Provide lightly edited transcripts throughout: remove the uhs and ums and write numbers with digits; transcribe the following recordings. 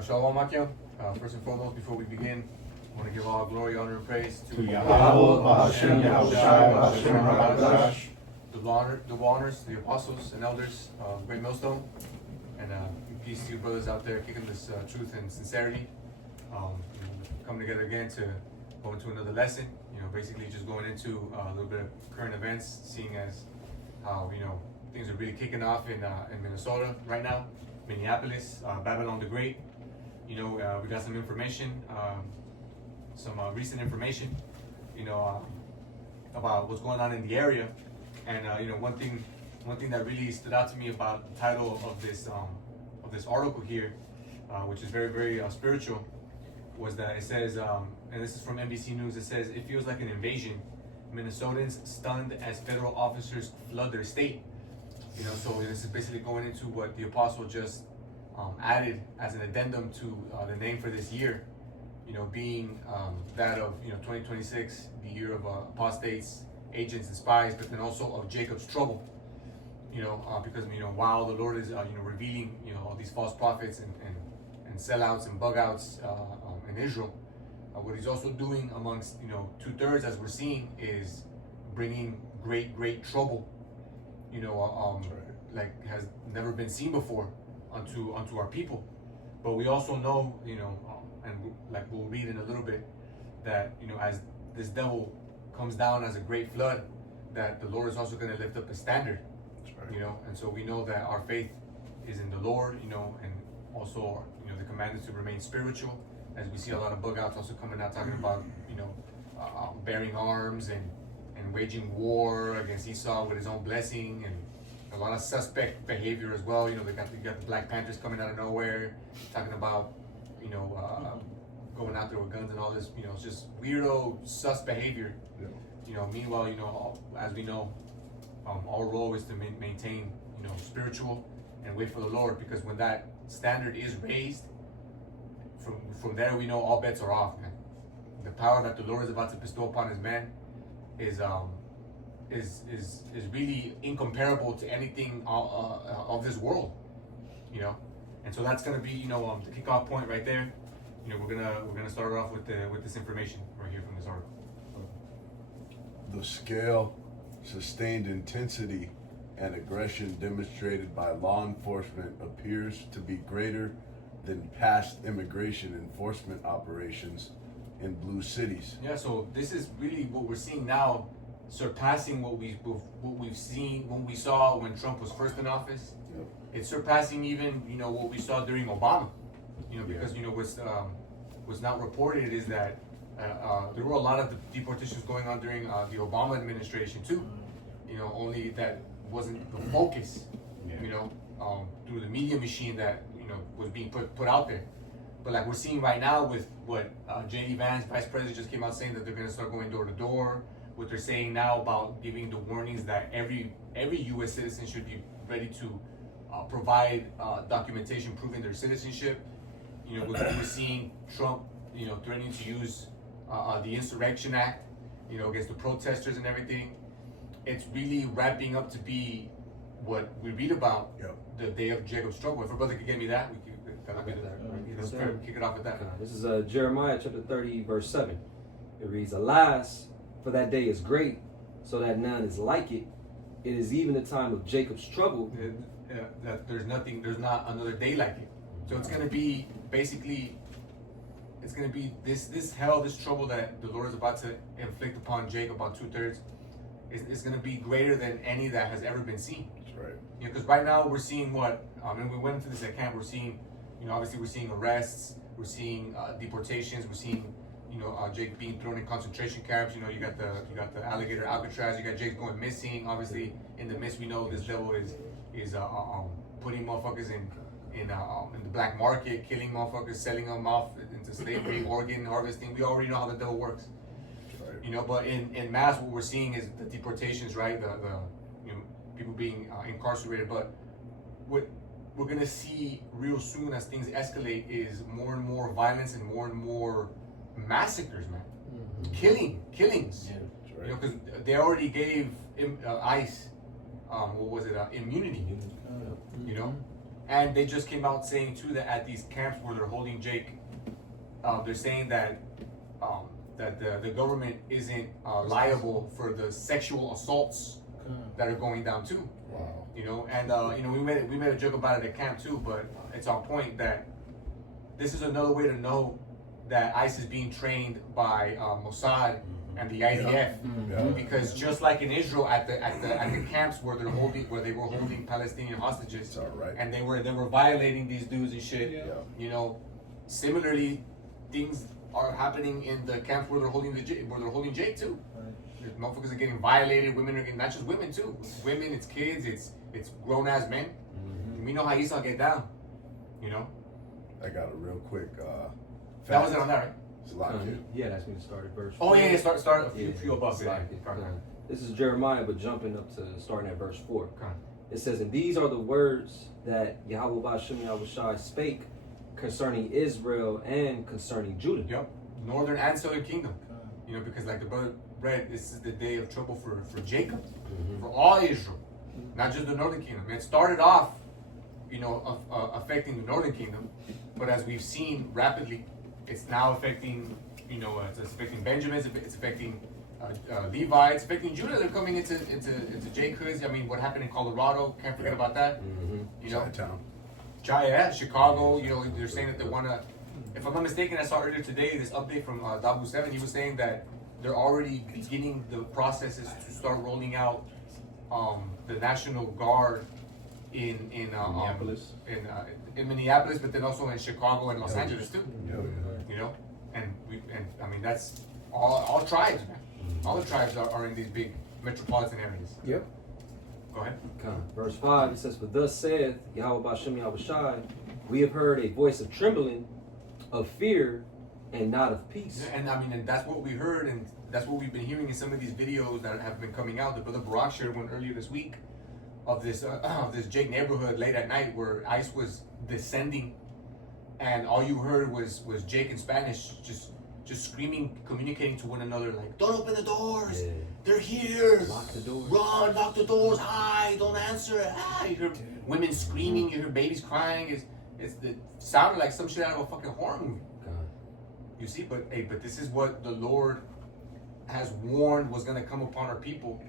Shalom, Akim. First and foremost, before we begin, I want to give all glory, honor, and praise to Yahweh, Hashem, Yahushua, Hashem, Hakadosh. the honors, the apostles and elders, Great Millstone, and peace to you brothers out there kicking this truth and sincerity. Coming together again to go into another lesson. Basically just going into a little bit of current events, seeing as how things are really kicking off in Minnesota right now, Minneapolis, Babylon the Great. We got some information, some recent information, about what's going on in the area, and one thing that really stood out to me about the title of this article here, which is very, very spiritual, was that it says, and this is from NBC News, it says, "It feels like an invasion. Minnesotans stunned as federal officers flood their state." So this is basically going into what the apostle just added as an addendum to the name for this year, being that of 2026, the year of apostates, agents, and spies, but then also of Jacob's trouble. Because while the Lord is revealing all these false prophets and sellouts and bugouts in Israel, what He's also doing amongst 2/3, as we're seeing, is bringing great trouble. Like has never been seen before unto our people. But we also know, and like we'll read in a little bit, that as this devil comes down as a great flood, that the Lord is also going to lift up a standard. And so we know that our faith is in the Lord, and also the command is to remain spiritual, as we see a lot of bug outs also coming out talking about bearing arms and waging war against Esau with his own blessing, and a lot of suspect behavior as well. You got the Black Panthers coming out of nowhere, talking about going out there with guns and all this. It's just weirdo, sus behavior. Meanwhile, as we know, our role is to maintain spiritual and wait for the Lord, because when that standard is raised, from there we know all bets are off, man. The power that the Lord is about to bestow upon His men is really incomparable to anything of this world, and so that's gonna be the kickoff point right there. We're gonna start off with this information right here from this article. The scale, sustained intensity, and aggression demonstrated by law enforcement appears to be greater than past immigration enforcement operations in blue cities. Yeah, so this is really what we're seeing now, surpassing what we've seen when we saw when Trump was first in office. Yep. It's surpassing even what we saw during Obama. Because what's not reported is that there were a lot of deportations going on during the Obama administration too. Only that wasn't the focus. Through the media machine that was being put out there. But like we're seeing right now with what J.D. Vance, Vice President, just came out saying that they're going to start going door to door. What they're saying now about giving the warnings that every U.S. citizen should be ready to provide documentation proving their citizenship. We're seeing Trump, threatening to use the Insurrection Act, against the protesters and everything. It's really wrapping up to be what we read about, the day of Jacob's trouble. If a brother could get me that, we could. Let's kick it off with that. This is Jeremiah chapter 30, verse 7. It reads, "Alas, for that day is great, so that none is like it. It is even the time of Jacob's trouble." That there's not another day like it. So it's going to be basically, it's going to be this hell, this trouble that the Lord is about to inflict upon Jacob on 2/3. Is going to be greater than any that has ever been seen. That's right. Because right now we're seeing what, and we went into this at camp. We're seeing, obviously we're seeing arrests, we're seeing deportations, we're seeing, Jake being thrown in concentration camps. You got the alligator Alcatraz. You got Jake going missing. Obviously, in the midst, we know this devil is putting motherfuckers in the black market, killing motherfuckers, selling them off into slavery, organ harvesting. We already know how the devil works. But in mass, what we're seeing is the deportations, right? The people being incarcerated. But what we're gonna see real soon as things escalate is more and more violence and more massacres, man. Mm-hmm. Killings. Yeah, right. Because they already gave ICE, immunity. And they just came out saying too that at these camps where they're holding Jake, they're saying that the government isn't liable for the sexual assaults that are going down too. Wow. You know, and you know, we made a joke about it at camp too, but it's on point that this is another way to know that ICE is being trained by Mossad and the IDF, Yeah. because just like in Israel at the camps where they were holding Palestinian hostages, It's all right. and they were violating these dudes and shit. Yeah. Yeah. You know, similarly, things are happening in the camps where they're holding Jake too. The motherfuckers are getting violated. Women are getting, not just women too. It's women, it's kids, it's grown ass men. We know how Esau get down. You know. I got a real quick. That wasn't on that, right? It's a lot, kid. Yeah, that's me to start at verse. Oh 4. yeah, start a few above. it's Yeah. like it. Okay. This is Jeremiah, but jumping up to starting at verse 4. Okay. It says, "And these are the words that Yahweh Bashem Yahushai spake concerning Israel and concerning Judah." Yep. Northern and Southern Kingdom. You know, because like the brother read, this is the day of trouble for Jacob, for all Israel, not just the Northern Kingdom. It started off, you know, affecting the Northern Kingdom, but as we've seen rapidly, it's now affecting, you know, it's affecting Benjamin, it's affecting Levi, it's affecting Judah. They're coming into Jacob's. I mean, what happened in Colorado? Can't forget about that. You know, Chi-town. Yeah, Chicago. You know, they're saying that they want to. If I'm not mistaken, I saw earlier today this update from Dabu7. He was saying that they're already beginning the processes to start rolling out the National Guard in Minneapolis. in Minneapolis, but then also in Chicago and Los Angeles too. Yeah. You know, and I mean that's all tribes, man. All the tribes are in these big metropolitan areas. Yep. Go ahead. Verse 5, it says, "For thus saith Yahweh Bashem Yahushai, we have heard a voice of trembling, of fear, and not of peace." And I mean, and that's what we heard, and that's what we've been hearing in some of these videos that have been coming out. The brother Barak shared one earlier this week of this Jake neighborhood late at night where ICE was descending, and all you heard was Jake in Spanish just screaming, communicating to one another like, "Don't open the doors, Yeah. they're here, Lock the doors. run, lock the doors, hide, don't answer." You hear women screaming, you hear babies crying. It sounded like some shit out of a fucking horror movie. God. You see, but this is what the Lord has warned was going to come upon our people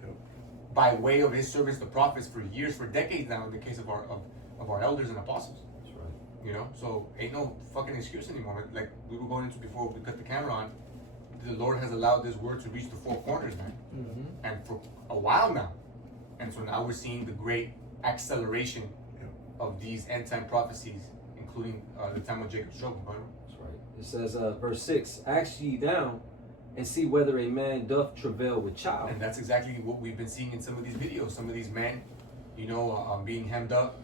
by way of His servants, the prophets, for years, for decades now. In the case of our elders and apostles, That's right. you know, so ain't no fucking excuse anymore. Like we were going into before we cut the camera on, the Lord has allowed this word to reach the four corners, man, and for a while now, and so now we're seeing the great acceleration of these end time prophecies, including the time of Jacob's trouble. That's right. It says, verse 6, "Ask ye down and see whether a man doth travail with child." And that's exactly what we've been seeing in some of these videos. Some of these men, you know, being hemmed up,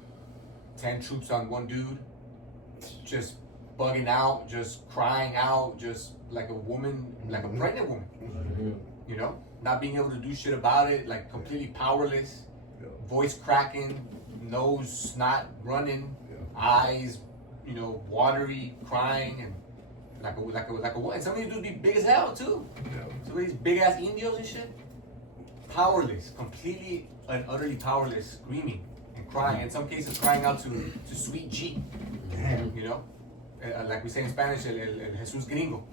10 troops on one dude, just bugging out, just crying out, just like a woman, like a pregnant woman, you know, not being able to do shit about it, like completely powerless, voice cracking, nose snot running, eyes, you know, watery, crying, and like a and some of these dudes be big as hell too. Some of these big ass Indios and shit, powerless, completely and utterly powerless, screaming and crying. In some cases, crying out to Sweet G. You know, like we say in Spanish, el Jesús Gringo.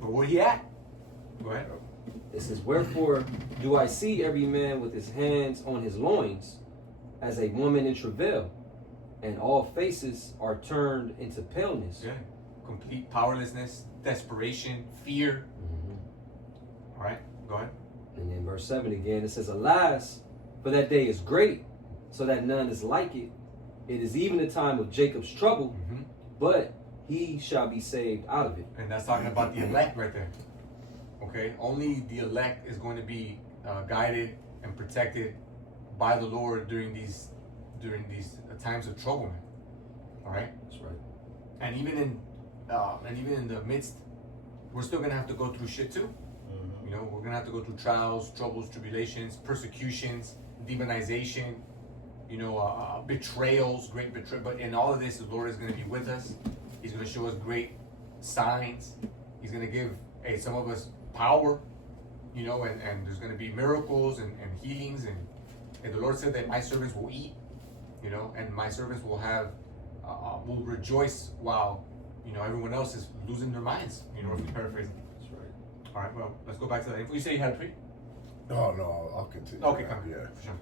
But where he at? Go ahead. It says, "Wherefore do I see every man with his hands on his loins, as a woman in travail, and all faces are turned into paleness." Yeah. Complete powerlessness, desperation, fear. All right, go ahead. And then verse 7 again, it says, "Alas, for that day is great, so that none is like it. It is even the time of Jacob's trouble, but he shall be saved out of it." And that's talking about the elect right there. Okay, only the elect is going to be guided and protected by the Lord during these times of trouble, man. All right, That's right. and even in the midst, we're still gonna have to go through shit too. You know, we're gonna have to go through trials, troubles, tribulations, persecutions, demonization. You know, betrayals, great betrayal. But in all of this, the Lord is gonna be with us. He's gonna show us great signs. He's gonna give some of us power. You know, and there's gonna be miracles and healings and the Lord said that my servants will eat you know, and my servants will have, will rejoice while, you know, everyone else is losing their minds, you know, if we paraphrase. That's right. All right, well, let's go back to that. If you say you had a tweet? Oh, no, I'll continue. Okay, now, come yeah. for sure.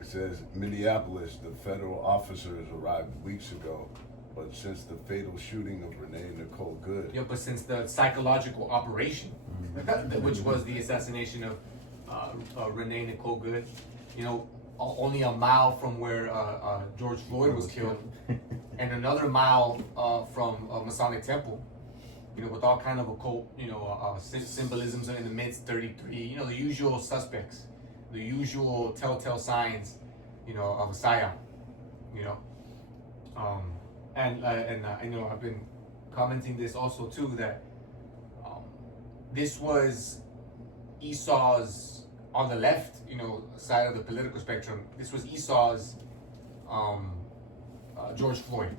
It says Minneapolis, the federal officers arrived weeks ago, but since the fatal shooting of Renee Nicole Good, Yeah, but since the psychological operation, which was the assassination of Renee Nicole Good, you know, only a mile from where George Floyd was killed, and another mile from Masonic Temple, you know, with all kind of occult, you know, symbolisms in the midst, 33, you know, the usual suspects, the usual telltale signs, you know, of a psyop, you know. And you know, I've been commenting this also too, that this was Esau's, on the left, you know, side of the political spectrum, this was Esau's George Floyd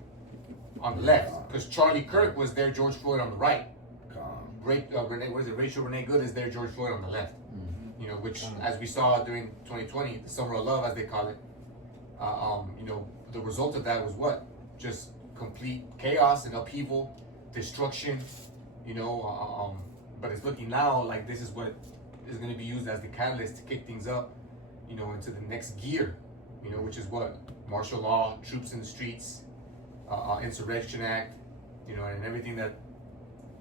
on the left, because Charlie Kirk was their George Floyd on the right. Renee, what is it? Rachel Renee Good is their George Floyd on the left. You know, which, as we saw during 2020, the Summer of Love, as they call it, you know, the result of that was what? Just complete chaos and upheaval, destruction, you know, but it's looking now like this is what is going to be used as the catalyst to kick things up, you know, into the next gear, you know, which is what? Martial law, troops in the streets, Insurrection Act, you know, and everything that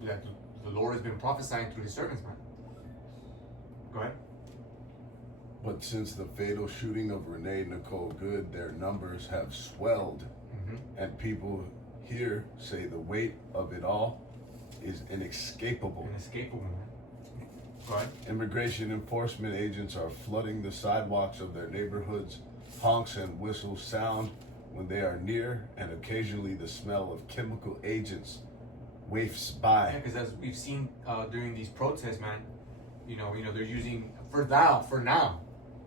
the Lord has been prophesying through his servants, man. Go ahead. but since the fatal shooting of Renee Nicole Good, their numbers have swelled, and people here say the weight of it all is inescapable. Inescapable, man. Go ahead. Immigration enforcement agents are flooding the sidewalks of their neighborhoods. Honks and whistles sound when they are near, and occasionally the smell of chemical agents wafts by. Yeah, because as we've seen during these protests, man, you know, they're using for now,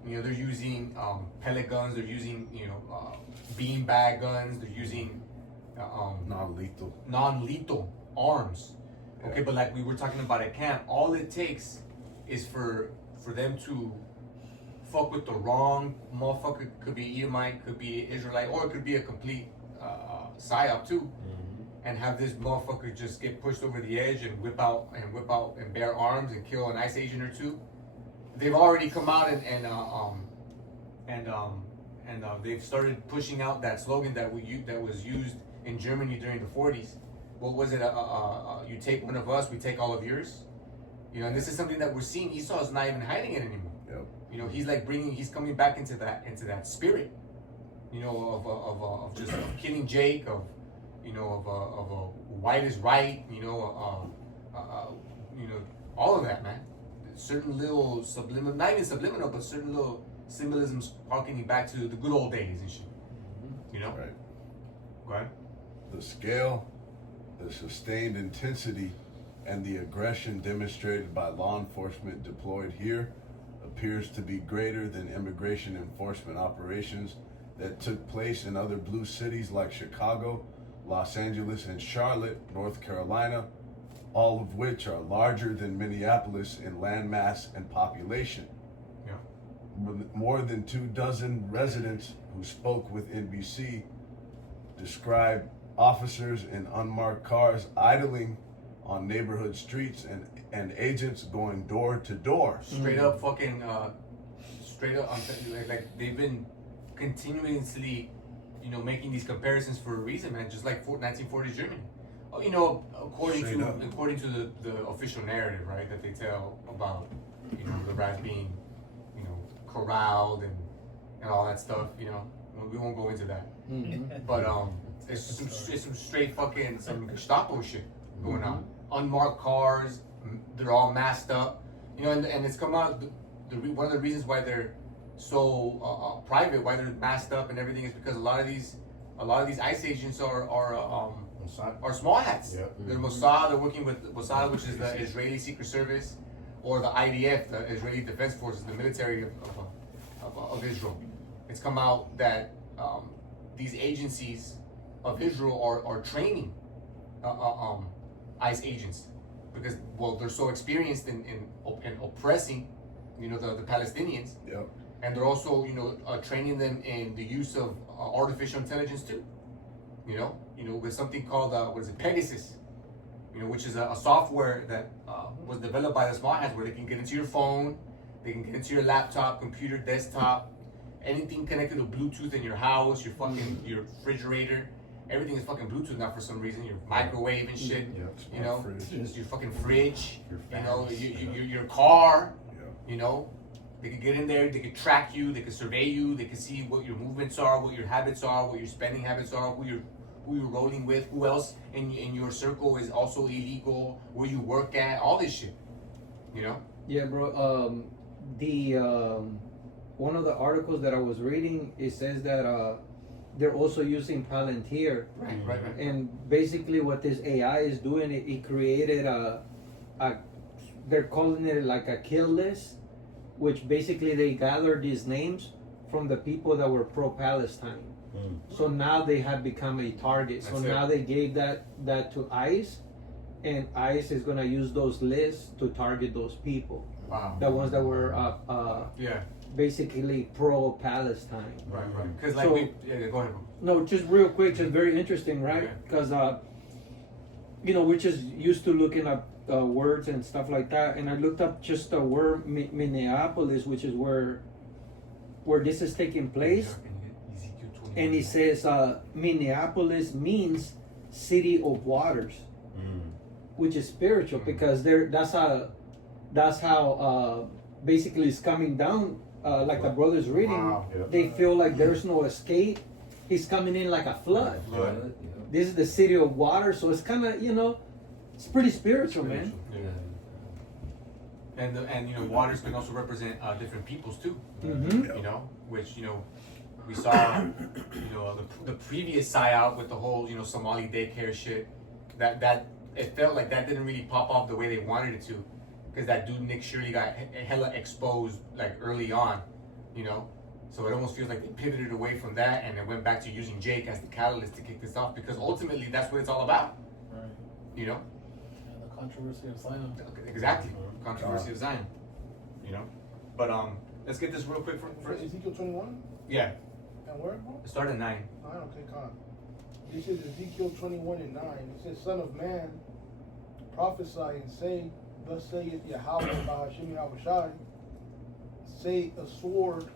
you know, they're using pellet guns, they're using, you know, beanbag guns, they're using non-lethal arms. Okay, Yeah. but like we were talking about at camp, all it takes is for them to fuck with the wrong motherfucker. Could be Edomite, could be Israelite, or it could be a complete psyop too. And have this motherfucker just get pushed over the edge and whip out and bear arms and kill an ICE agent or two. They've already come out and they've started pushing out that slogan that was used in Germany during the 40s. What was it? You take one of us, we take all of yours. You know, and this is something that we're seeing. Esau's not even hiding it anymore. Yep. You know, he's coming back into that spirit. You know, of just killing Jake, of white is right. You know, all of that, man. Certain little subliminal, not even subliminal, but certain little symbolisms harkening back to the good old days and shit. You know? Right. Go ahead. The scale, the sustained intensity, and the aggression demonstrated by law enforcement deployed here appears to be greater than immigration enforcement operations that took place in other blue cities like Chicago, Los Angeles, and Charlotte, North Carolina, all of which are larger than Minneapolis in landmass and population. Yeah. More than 24 residents who spoke with NBC described officers in unmarked cars idling on neighborhood streets and agents going door to door. Straight up fucking, straight up, like they've been continuously, you know, making these comparisons for a reason, man. Just like 1940s Germany. You know, according to the official narrative, right, that they tell about, you know, the rats being, you know, corralled and all that stuff. You know, we won't go into that. But it's some straight fucking some Gestapo shit going on. Unmarked cars, they're all masked up. You know, and it's come out. One of the reasons why they're so private, why they're masked up and everything, is because a lot of these ICE agents are small hats. Yep. They're Mossad. They're working with Mossad, which is the Israeli Secret Service, or the IDF, the Israeli Defense Forces, the military of Israel. It's come out that these agencies of Israel are training ICE agents because, well, they're so experienced in oppressing, you know, the Palestinians. Yep. and they're also, training them in the use of artificial intelligence too. With something called Pegasus, which is a software that was developed by the smart hands, where they can get into your phone, they can get into your laptop, computer, desktop, anything connected to Bluetooth in your house, your refrigerator. Everything is fucking Bluetooth now for some reason. Your microwave and shit. Fridge. Your fucking fridge. Your your car. Yeah. They could get in there. They could track you. They could survey you. They could see what your movements are, what your habits are, what your spending habits are, who you're rolling with, who else in your circle is also illegal, where you work at, all this shit. Yeah, bro. The one of the articles that I was reading, it says that they're also using Palantir. Right. And basically, what this AI is doing, it created a they're calling it like a kill list, which basically they gathered these names from the people that were pro-Palestine. So now they have become a target. So now they gave that to ICE, and ICE is gonna use those lists to target those people. Wow. The ones that were basically pro-Palestine. Right. Because So- go ahead, bro. No, just real quick, just very interesting, right? Okay. Because we're just used to looking up words and stuff like that, and I looked up just the word Minneapolis, which is where this is taking place, and it says Minneapolis means city of waters, which is spiritual because that's how basically it's coming down, like the brothers reading. Wow. Yeah. They feel like there's no escape. He's coming in like a flood. Flood. This is the city of water, so it's kind of it's pretty spiritual, man. Yeah. And waters can also represent different peoples too. Mm-hmm. Which we saw the previous psyop with the whole Somali daycare shit. That it felt like that didn't really pop off the way they wanted it to, because that dude Nick Shirley got hella exposed like early on, So it almost feels like they pivoted away from that and it went back to using Jake as the catalyst to kick this off, because ultimately that's what it's all about. Right. You know? And the controversy of Zion. Exactly. Controversy of Zion. But let's get this real quick For Ezekiel 21? Yeah. And where, bro? Start at 9. 9, okay, come on. This is Ezekiel 21 and 9. It says, Son of man, prophesy and say, thus saith Yahweh Bahashim Yahushai, say the sword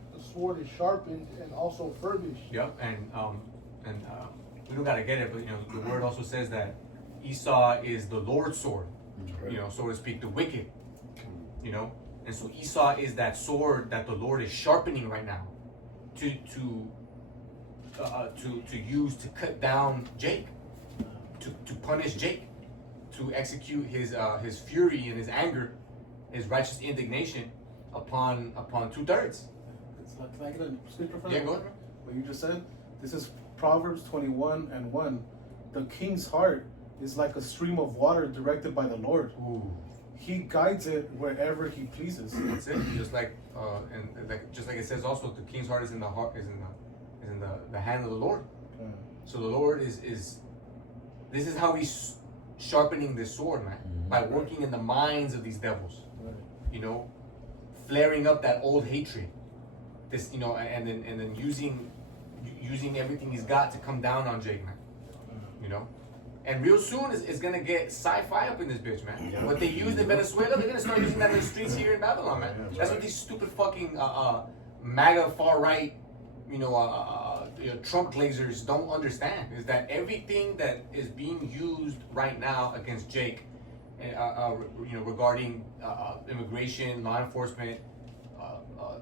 is sharpened and also furbished. Yep, and we don't gotta get it, but the word also says that Esau is the Lord's sword, so to speak, the wicked, and so Esau is that sword that the Lord is sharpening right now, to use to cut down Jake, to punish Jake, to execute his fury and his anger, his righteous indignation upon 2/3. Can I get a scripture from Yeah, that? go ahead. What you just said? This is Proverbs 21 and 1. The king's heart is like a stream of water directed by the Lord. Ooh, He guides it wherever he pleases. that's it. Just like just like it says also, the king's heart is in the heart is in the hand of the Lord. Yeah. So the Lord is this is how he's sharpening this sword, man, by working in the minds of these devils. Right. Flaring up that old hatred. This, and then using everything he's got to come down on Jake, man. And real soon it's gonna get sci-fi up in this bitch, man. Yeah. What they used in Venezuela, they're gonna start using that in the streets here in Babylon, man. Yeah, That's right. what these stupid fucking MAGA far right, Trump glazers don't understand, is that everything that is being used right now against Jake, regarding immigration, law enforcement,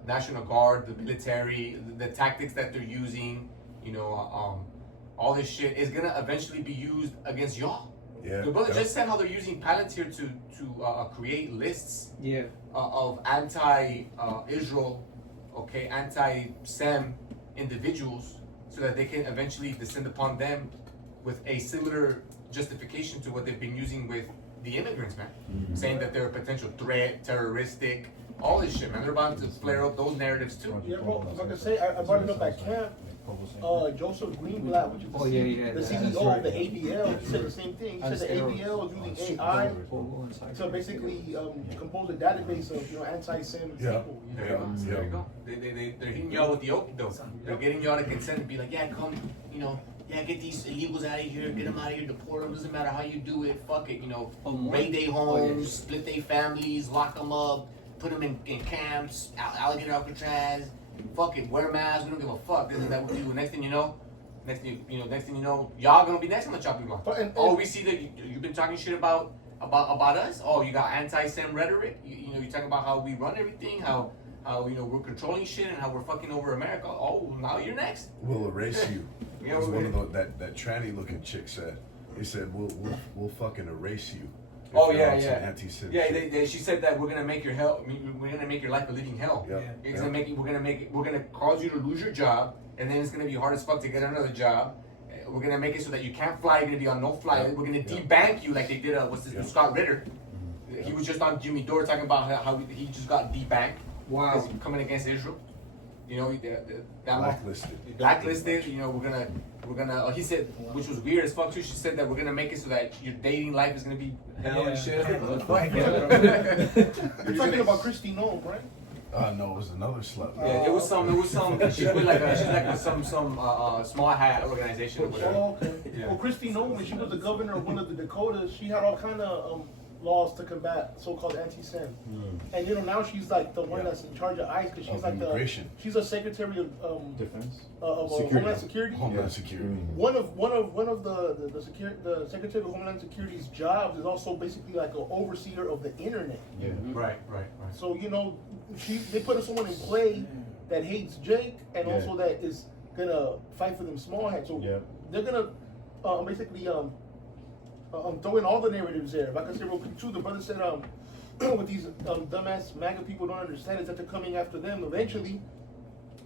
National Guard, the military, the tactics that they're using, all this shit is gonna eventually be used against y'all. Yeah. The brother just said how they're using Palantir to create lists Yeah. of anti-Israel, anti-Sem individuals, so that they can eventually descend upon them with a similar justification to what they've been using with the immigrants, man. Saying that they're a potential threat, terroristic, all this shit, man. They're about to flare up those narratives too. Yeah, bro, like I say, I brought it up at camp. Joseph Greenblatt, which is the, the CEO of the ABL, he said the same thing. He said the ABL is using AI to basically compose a database of anti-Sem people. There you go. They're hitting y'all with the okie doke. They're getting y'all to consent and be like, yeah, come, get these illegals out of here, get them out of here, deport them. Doesn't matter how you do it. Fuck it, raid their homes, split their families, lock them up, put them in camps, alligator Alcatraz. Fuck it, wear masks. We don't give a fuck. This is that what we do. Next thing you know, y'all gonna be next on the chopping block. We see that you've been talking shit about us. Oh, you got anti-Sem rhetoric. You talking about how we run everything, how we're controlling shit and how we're fucking over America. Oh, now you're next. We'll erase you. As one of that tranny looking chick said. He said we'll fucking erase you. Oh yeah. She said that we're gonna make your we're gonna make your life a living hell. We're gonna cause you to lose your job, and then it's gonna be hard as fuck to get another job. We're gonna make it so that you can't fly. You're gonna be on no fly. We're gonna debank you like they did. Scott Ritter? He was just on Jimmy Dore talking about how he just got debanked. Wow. Coming against Israel. Blacklisted. Blacklisted. We're gonna. He said, which was weird as fuck too. She said that we're gonna make it so that your dating life is gonna be hell and shit. You're talking about Christy Nome, right? No, it was another slut. Yeah, it was some. She's with like some small hat organization or whatever. Oh, okay. Yeah. Well, Christy Nome, when she was the governor of one of the Dakotas, she had all kind of laws to combat so-called anti-Sem. And now she's like the one that's in charge of ICE because she's like she's a secretary of defense of Homeland Security. Homeland Security. One of the secretary of Homeland Security's jobs is also basically like an overseer of the internet. Yeah. Right. So they put someone in play that hates Jake and also that is gonna fight for them small hats. So they're gonna basically throw in all the narratives there. If I can say real quick too, the brother said what these dumbass MAGA people don't understand is that they're coming after them eventually.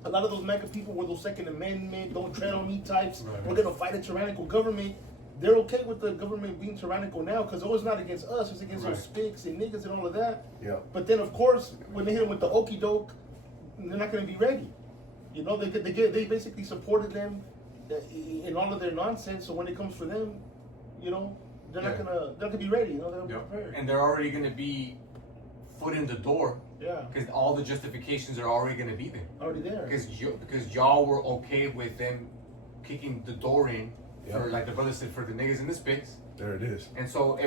A lot of those MAGA people were those Second Amendment, don't tread on me types. We're gonna fight a tyrannical government. They're okay with the government being tyrannical now because it's not against us, it's against those spics and niggas and all of that. Yeah. But then of course when they hit them with the okie doke, they're not gonna be ready. They basically supported them in all of their nonsense. So when it comes for them, they're not gonna be ready. They're prepared. And they're already gonna be foot in the door. Yeah. Because all the justifications are already gonna be there. Already there. Because y'all were okay with them kicking the door in for, like the brother said, for the niggas in the spics. There it is. And so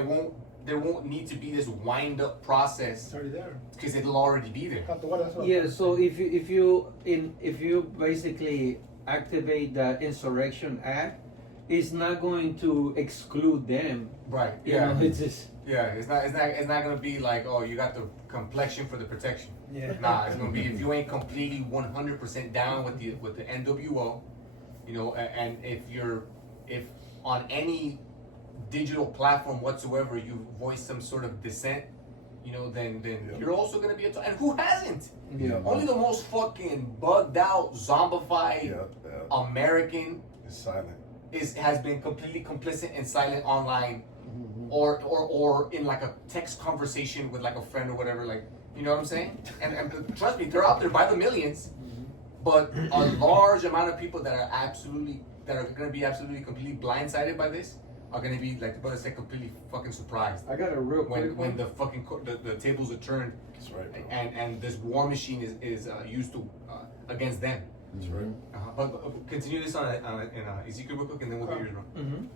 there won't need to be this wind up process. It's already there. Because it'll already be there. Yeah. So if you basically activate the Insurrection Act, it's not going to exclude them. Right. It's just. Yeah, it's not gonna be like, oh, you got the complexion for the protection. Yeah. Nah, it's gonna be if you ain't completely 100% down with the NWO, and if on any digital platform whatsoever you voice some sort of dissent, then you're also gonna be and who hasn't? Yeah. Only the most fucking bugged out, zombified American is silent. Has been completely complicit and silent online, or in like a text conversation with like a friend or whatever, like, you know what I'm saying? And trust me, they're out there by the millions, but a large amount of people that are gonna be absolutely completely blindsided by this are gonna be, like the brother said, completely fucking surprised. I got a real quick when the fucking the tables are turned. That's right, bro. And this war machine is used to against them. That's right. But continue this on Ezekiel real quick, and then we'll get yours.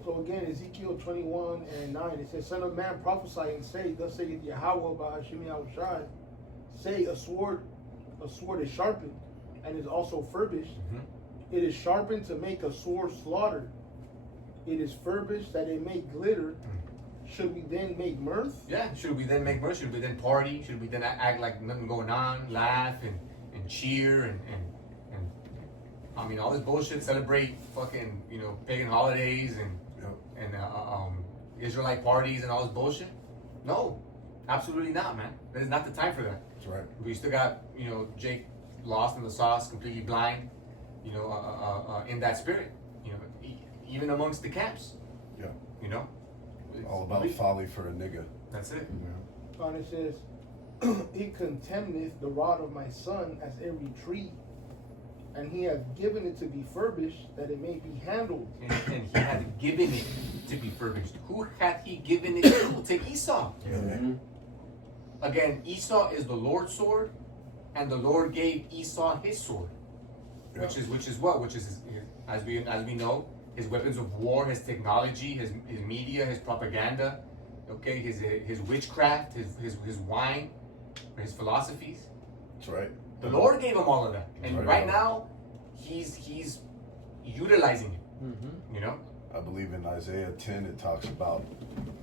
So again, Ezekiel 21:9, it says, "Son of man, prophesy and say, thus saith Yahweh Ba'ashim Yahushai, say a sword is sharpened, and is also furbished. It is sharpened to make a sore slaughter. It is furbished that it may glitter. Should we then make mirth?" Yeah. Should we then make mirth? Should we then party? Should we then act like nothing going on, laugh and cheer and I mean all this bullshit, celebrate fucking pagan holidays and Israelite parties and all this bullshit? No, absolutely not, man. That is not the time for that. That's right. We still got Jake lost in the sauce, completely blind, in that spirit, even amongst the camps. Yeah. All about folly for a nigga. That's it. And it says, "It contemneth the rod of my son as every tree. And he hath given it to be furbished, that it may be handled. And he had given it to be furbished. Who hath he given it to? To Esau. Again, Esau is the Lord's sword, and the Lord gave Esau his sword, which is what? Which is as we know, his weapons of war, his technology, his media, his propaganda, okay, his witchcraft, his wine, his philosophies. That's right. The Lord gave him all of that, and Right. right now, he's utilizing it. You know. I believe in Isaiah 10 it talks about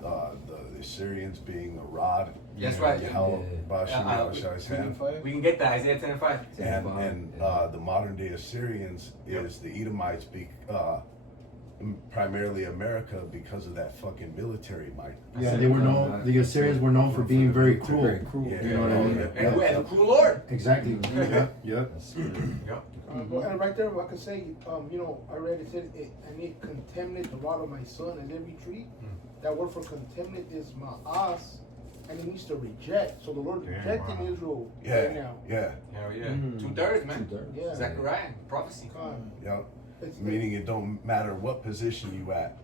the Assyrians being a rod. That's right. Yahweh's hand. We can get that, Isaiah 10 and 5. And the modern day Assyrians is the Edomites, primarily America, because of that fucking military might. Yeah, they were known. The Assyrians were known for being very cruel. Very cruel. Yeah. You know what I mean? And the cruel Lord. Exactly. Yep. Yep. Yep. And right there, I could say, I read it said, and it contemned the rod of my son as every tree. That word for contemned is ma'as, and it means to reject. So the Lord rejecting Israel right now. Yeah. Hell yeah. 2/3, man. 2/3. Yeah. Zechariah, prophecy. Yep. It's- Meaning it don't matter what position you at,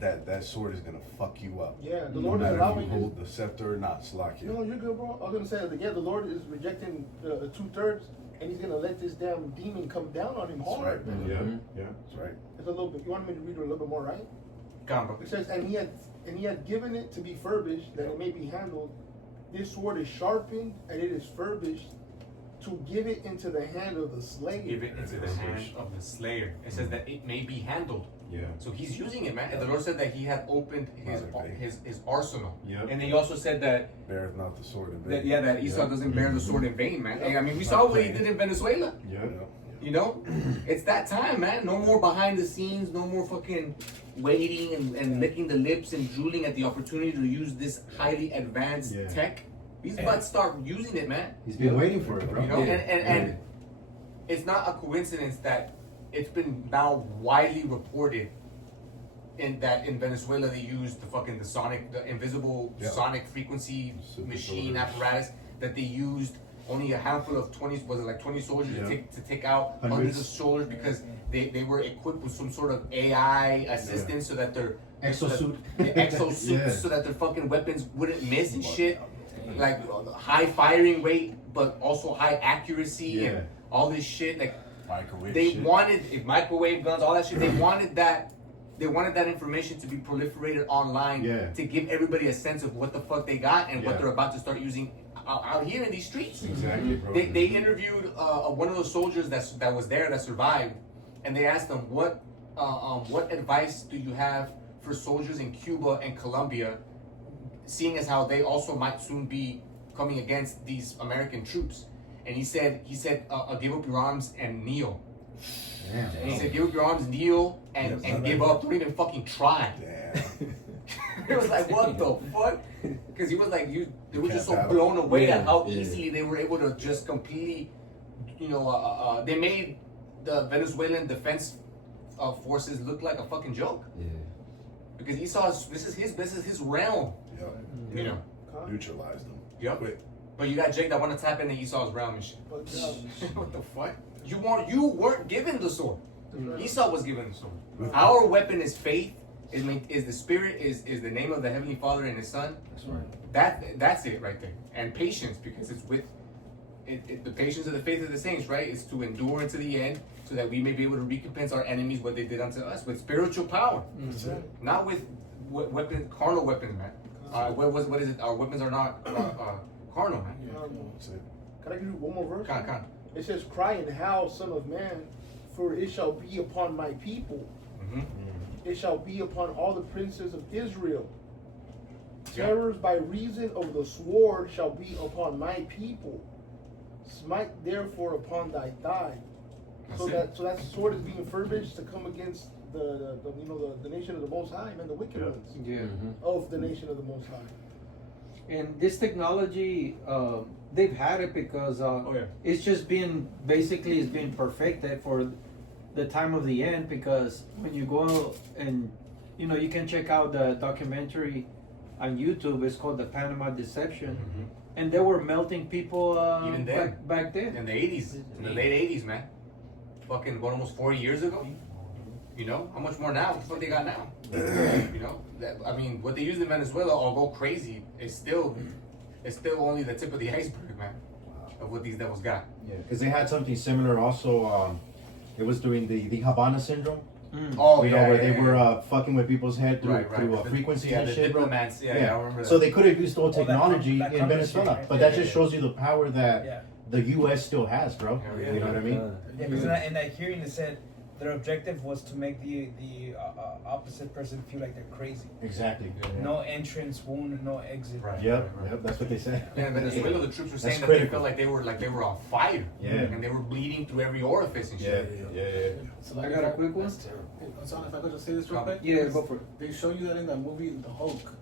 that sword is gonna fuck you up. Yeah, the No Lord is matter if allowing you this. hold the scepter or not, Slakia. No, you're good, bro. I was gonna say that again. The Lord is rejecting the 2/3, and He's gonna let this damn demon come down on him That's hard. right. Yeah. Yeah. That's right. It's a little bit. You wanted me to read it a little bit more, right? Come, It says, and he had given it to be furbished, that it may be handled. This sword is sharpened, and it is furbished, to give it into the hand of the slave. give it into the hand of the slayer. It says that it may be handled. Yeah. So he's using it, man. And the Lord said that he had opened his arsenal. Yep. And then he also said that Beareth not the sword in vain. that Esau doesn't bear the sword in vain, man. And, I mean, we saw what he did in Venezuela. Yeah. You know, it's that time, man. No more behind the scenes. No more fucking waiting and licking the lips and drooling at the opportunity to use this highly advanced tech. He's about to start using it, man. He's been waiting for it, bro. You know, and it's not a coincidence that it's been now widely reported in Venezuela they used the invisible sonic frequency Super machine soldiers. apparatus that they used only a handful of 20 soldiers to take out hundreds of soldiers because they were equipped with some sort of AI assistance so that their Exosuit. exosuits so that their fucking weapons wouldn't miss and shit. Like high firing rate, but also high accuracy and all this shit. Like Microwave they shit. wanted microwave guns, all that shit. They wanted that information to be proliferated online to give everybody a sense of what the fuck they got and what they're about to start using out here in these streets. Exactly, bro. They interviewed one of those soldiers that was there that survived, and they asked them what advice do you have for soldiers in Cuba and Colombia, seeing as how they also might soon be coming against these American troops. And he said, give up your arms and kneel. Damn. And he said, give up your arms, kneel, and give up. Don't even fucking try. Damn. It was like, what the fuck? Because he was like, they were just so Can't blown away Yeah, at how yeah. easily they were able to just completely, they made the Venezuelan defense forces look like a fucking joke. Yeah. Because Esau's, this is his realm, Yep. you know. Neutralize them. Yep. Quick. But you got Jake that want to tap into Esau's realm and shit. But, What the fuck? You weren't given the sword. right. Esau was given the sword. Our weapon is faith. Is the spirit? Is the name of the Heavenly Father and His Son? That's right. That's it right there. And patience, because it's with the patience of the faith of the saints, right? It's to endure unto the end, so that we may be able to recompense our enemies what they did unto us with spiritual power, not with carnal weapons, man. What is it? Our weapons are not carnal, man. That's it. Can I give you one more verse? Con. It says, "Cry and howl, Son of Man, for it shall be upon my people. Mm-hmm. It shall be upon all the princes of Israel. Yeah. Terrors by reason of the sword shall be upon my people. Smite therefore upon thy thigh." So that sword is being furbished to come against the nation of the Most High, and the wicked ones Yeah. of the nation of the Most High. And this technology, they've had it because yeah. it's just been it's been perfected for the time of the end. Because when you go and you can check out the documentary on YouTube. It's called the Panama Deception, and they were melting people Even then. back then. In the 80s, in the late 80s, man. fucking almost 40 years ago. You know, how much more now? What the fuck they got now? You know, I mean, what they use in Venezuela, although crazy, it's still only the tip of the iceberg, man, of what these devils got. Yeah, because they had something similar also. It was during the Havana syndrome. Oh, you know, where they were fucking with people's head through, through frequencies yeah, and the shit, bro. diplomats, I remember that. So they could have used old Oh, that technology that in Venezuela, right? but that just shows you the power that Yeah. the U.S. still has, bro. Hell yeah. You know what I mean? Yeah, because in that hearing they said their objective was to make the opposite person feel like they're crazy. Exactly. No entrance wound, no exit. Right. Yep, yep, that's what they said. Yeah, in Venezuela, the troops were That's saying that critical. they felt like they were on fire. Yeah. And they were bleeding through every orifice and Yeah, shit. yeah. So I got a quick one. Son, if I could just say this real quick. Yeah, go for it. They show you that in that movie, The Hulk.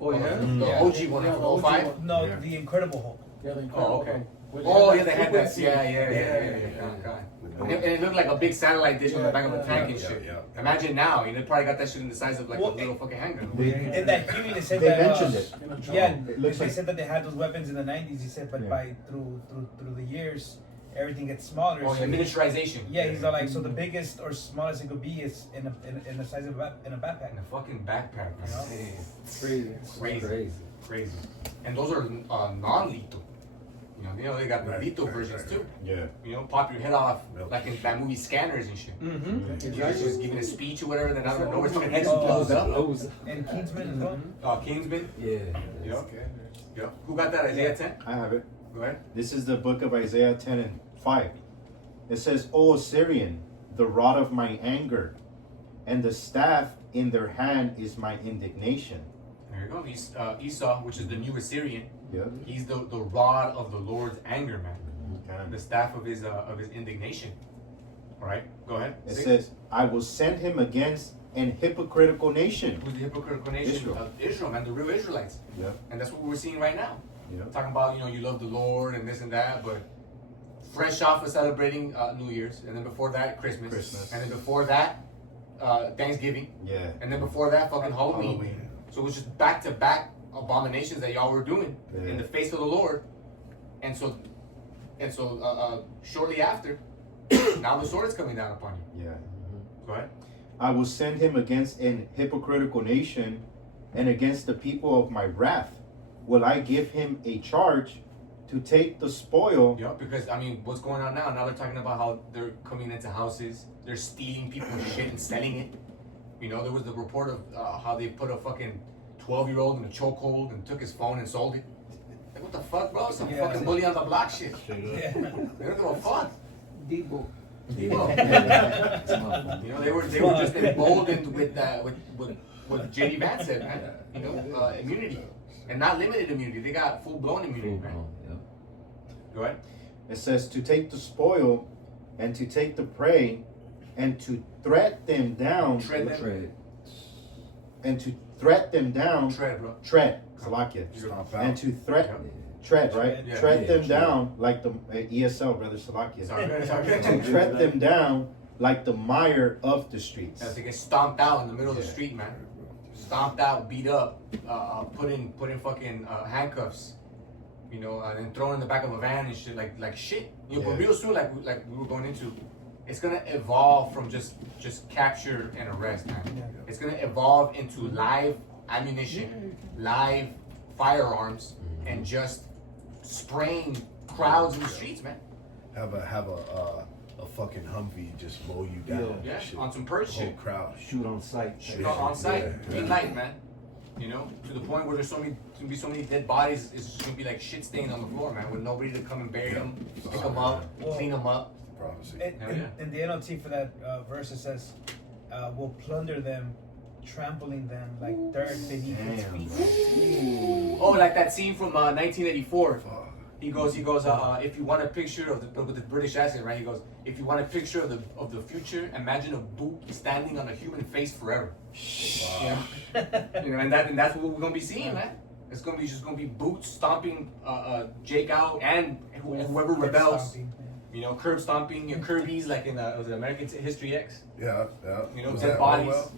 Oh yeah. The Yeah. OG one Yeah, from the OG 05? one. No, Yeah. the Incredible Hulk. Yeah, the Oh, Incredible okay. Hulk, where Oh, had yeah, they had that. frequency. Yeah. Oh, God. And it looked like a big satellite dish on the back of a tank and shit. yeah. Imagine now, you know, they probably got that shit in the size of like Well, a little fucking handgun. In that hearing they said They that mentioned it. In a drone. Yeah, It looks they like- said that they had those weapons in the 90s. He said, but Yeah. by through the years, everything gets smaller. Oh, so yeah, miniaturization. yeah, he's all like, so the biggest or smallest it could be is in the size of in a backpack. In a fucking backpack, man. Crazy. Crazy. Crazy. And those are non-lethal. You know, they got the lethal versions too. Yeah. You know, pop your head off, Yep. like in that movie Scanners and shit. Mm-hmm. You're just giving a speech or whatever, then out of nowhere, fucking head just Oh, blows up. And Kingsman as well. Kingsman. Yeah. Yep. Yep. Who got that? Isaiah 10? I have it. Go ahead. This is the book of Isaiah 10 and 5. It says, O Assyrian, the rod of my anger, and the staff in their hand is my indignation. There you go. Esau, which is the new Assyrian, Yeah. he's the rod of the Lord's anger, man. Okay. The staff of his indignation. All right, go ahead. It Six. says, I will send him against an hypocritical nation. Who's the hypocritical nation? Israel. Israel, man, the real Israelites. Yeah. And that's what we're seeing right now. Yeah. Talking about, you know, you love the Lord and this and that, but fresh off of celebrating New Year's, and then before that, Christmas. And then before that, Thanksgiving. Yeah. And then before that, fucking Halloween. So it was just back-to-back abominations that y'all were doing in the face of the Lord. And so shortly after, now the sword is coming down upon you. Yeah. Go ahead. I will send him against an hypocritical nation and against the people of my wrath. Will I give him a charge to take the spoil? Yeah, because I mean, what's going on now? Now they're talking about how they're coming into houses, they're stealing people's shit and selling it. You know, there was the report of how they put a fucking 12-year-old in a chokehold and took his phone and sold it. Like, what the fuck, bro? Some Yeah. fucking bully on the block shit. Yeah. They don't give a fuck. Debo. You know, they were just emboldened with what JD Vance said, man. You know, immunity. And not limited immunity. They got full-blown immunity, man. Go ahead. It says to take the spoil and to take the prey and to threat them down Tread them. Trade. and to threat them down. Tread, bro. Tread. Salakia. Stomp And out. to threat. Yeah. Tread, right? Yeah. Tread Yeah, them tread. down like the ESL, brother Salakia. It's all good. It's all good. To tread them down like the mire of the streets. As they get stomped out in the middle of the Yeah. street, man. Stomped out, beat up, put in fucking handcuffs, you know, and then thrown in the back of a van and shit, like shit. You know, but Yeah. real soon, like we were going into, it's gonna evolve from just capture and arrest, man. Yeah. It's gonna evolve into live ammunition, live firearms, and just spraying crowds in the streets, man. Have a fucking Humvee just mow you down. Yeah, Shit. on some purge The whole shit. crowd. Shoot on sight. Shoot on site, Yeah. midnight, man. You know, to the point where there's gonna be so many dead bodies, it's just gonna be like shit stained on the floor, man, with nobody to come and bury them, pick them up, clean them up. Prophecy. Hell yeah. In the NLT for that verse it says, "We'll plunder them, trampling them like dirt beneath its Damn. feet." Oh, like that scene from 1984. Fuck. He goes, if you want a picture of with the British accent, right? He goes, if you want a picture of the future, imagine a boot standing on a human face forever. Wow. You know, and that's what we're gonna be seeing, man. It's gonna be boots stomping Jake out and whoever rebels. Stomping, You know, curb stomping, your Kirby's like in was it American History X? Yeah, yeah. You know, Was dead that bodies. Orwell?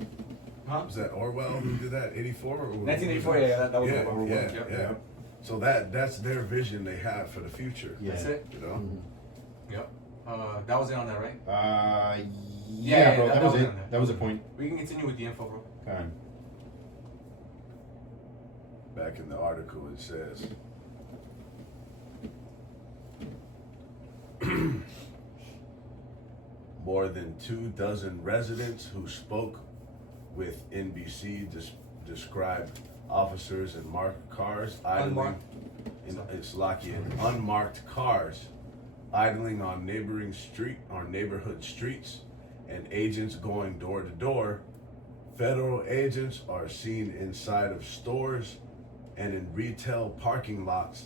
Huh? Was that Orwell who did that? 84 or 1984, yeah, that was yeah, Orwell. yeah, Yep. yeah. So that's their vision they have for the future. Yeah. That's it. You know. Yep. That was it on that, right? Yeah, bro, that was on it. that. That was the point. We can continue with the info, bro. Go on. Back in the article, it says more than 24 residents who spoke with NBC described officers in marked cars idling unmarked cars idling on neighborhood streets, and agents going door to door. Federal agents are seen inside of stores and in retail parking lots,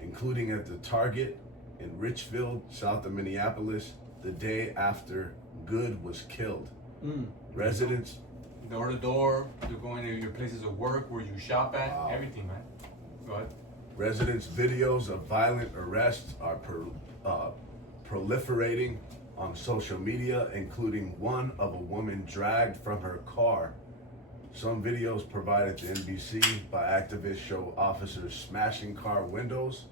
including at the Target in Richfield, south of Minneapolis, the day after Good was killed. Residents Door to door, they're going to your places of work, where you shop at, Wow. everything, man. Go ahead. Residents' videos of violent arrests are proliferating on social media, including one of a woman dragged from her car. Some videos provided to NBC by activists show officers smashing car windows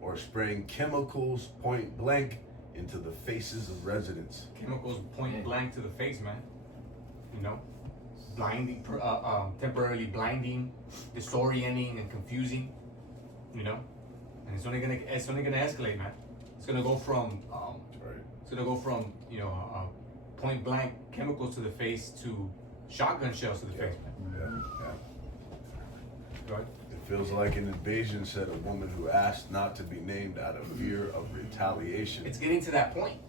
or spraying chemicals point blank into the faces of residents. Chemicals point blank to the face, man. You know, blinding, temporarily blinding, disorienting, and confusing. You know, and it's only gonna escalate, man. It's gonna go from point blank chemicals to the face to shotgun shells to the face, man. Yeah. Go ahead. It feels like an invasion, said a woman who asked not to be named out of fear of retaliation. It's getting to that point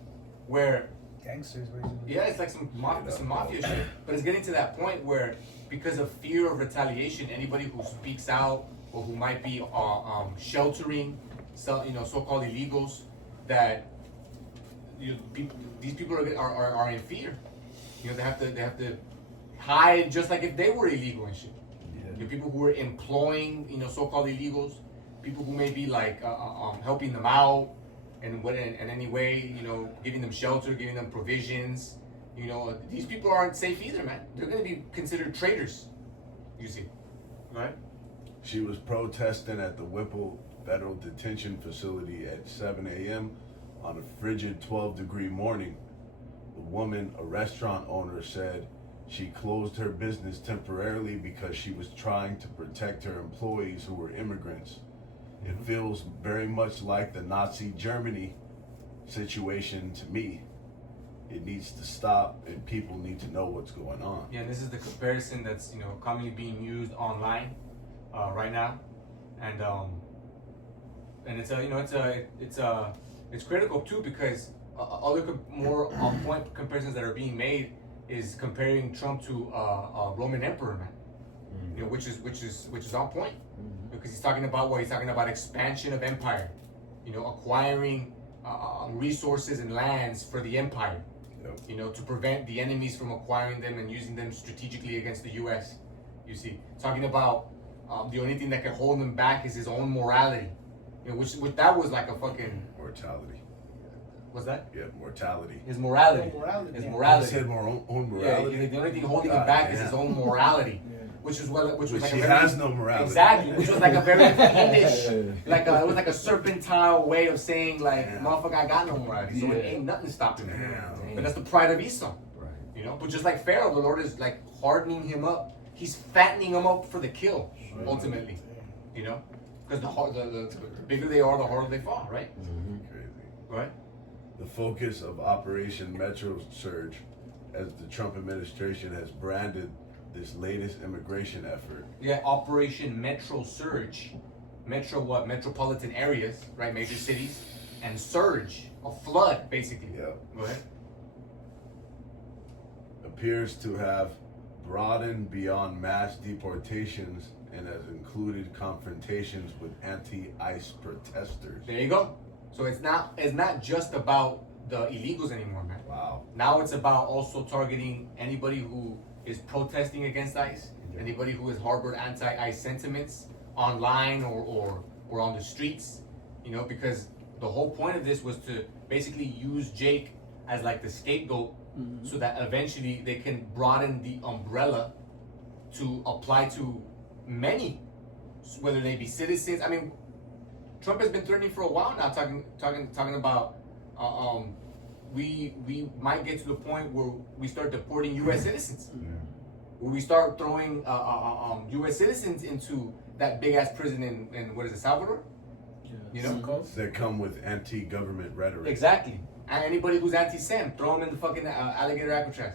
where, Gangsters, basically. yeah, it's like some mafia shit. But it's getting to that point where, because of fear of retaliation, anybody who speaks out or who might be sheltering, so-called illegals, that these people are in fear. You know, they have to hide, just like if they were illegal and shit. The people who are employing, so-called illegals, people who may be like helping them out in any way, giving them shelter, giving them provisions. These people aren't safe either, man. They're going to be considered traitors. You see, right? She was protesting at the Whipple Federal Detention Facility at 7 a.m. on a frigid 12-degree morning. The woman, a restaurant owner, said she closed her business temporarily because she was trying to protect her employees who were immigrants. It feels very much like the Nazi Germany situation to me. It needs to stop, and people need to know what's going on. Yeah, this is the comparison that's commonly being used online right now, and it's critical too, because other more on point comparisons that are being made is comparing Trump to a Roman emperor, man. Which is on point, because he's talking about expansion of empire, acquiring resources and lands for the empire. Yep. To prevent the enemies from acquiring them and using them strategically against the U.S. You see, talking about the only thing that can hold him back is his own morality. Which that was like a fucking Mortality. What's that? Yeah, mortality. His morality. Morality. His He morality. said own Yeah, morality. the only thing holding him back is his damn. own morality, which was like he a very, has no morality. Exactly, which was like a very fiendish, it was like a serpentine way of saying like, motherfucker, I got no morality, so it ain't nothing stopping me. Damn. But that's the pride of Esau, Right. But just like Pharaoh, the Lord is like hardening him up. He's fattening him up for the kill, ultimately, because the bigger they are, the harder they fall, right? Crazy. Right. The focus of Operation Metro Surge, as the Trump administration has branded this latest immigration effort. Yeah, Operation Metro Surge. Metro what? Metropolitan areas, right? Major cities. And surge, a flood, basically. Yep. Go ahead. Appears to have broadened beyond mass deportations and has included confrontations with anti-ICE protesters. There you go. So it's not just about the illegals anymore, man. Wow. Now it's about also targeting anybody who is protesting against ICE, anybody who has harbored anti-ICE sentiments online or on the streets, because the whole point of this was to basically use Jake as like the scapegoat, so that eventually they can broaden the umbrella to apply to many, whether they be citizens. I mean, Trump has been threatening for a while now, talking about we might get to the point where we start deporting U.S. citizens. Where we start throwing U.S. citizens into that big ass prison in what is it, Salvador? You know, That come with anti-government rhetoric. exactly. And anybody who's anti-Sam, throw them in the fucking alligator Alcatraz.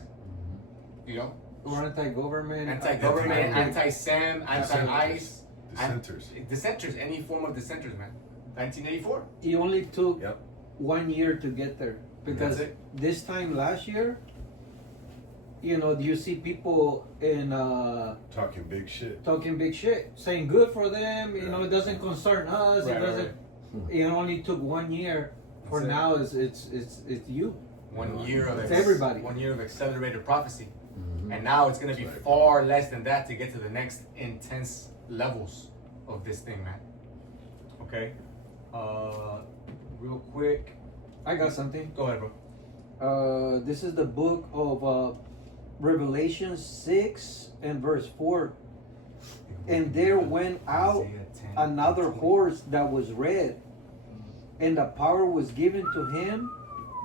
You know, Or anti-government. anti-government, anti-Sam, anti-ICE, Dissenters. dissenters, any form of dissenters, man. 1984. It only took Yep. 1 year to get there because That's it. this time last year, you see people in Talking big shit. talking big shit, saying good for them. It doesn't concern us. Right, It doesn't. right. It only took 1 year. For That's it. now, it's you. 1 year of It's everybody. 1 year of accelerated prophecy, Mm-hmm. and now it's gonna be Right. far less than that to get to the next intense levels of this thing, man. Okay, real quick, I got something. go ahead, bro. This is the book of Revelation 6 and verse 4. And there went out Isaiah 10, another 20. horse that was red, and the power was given to him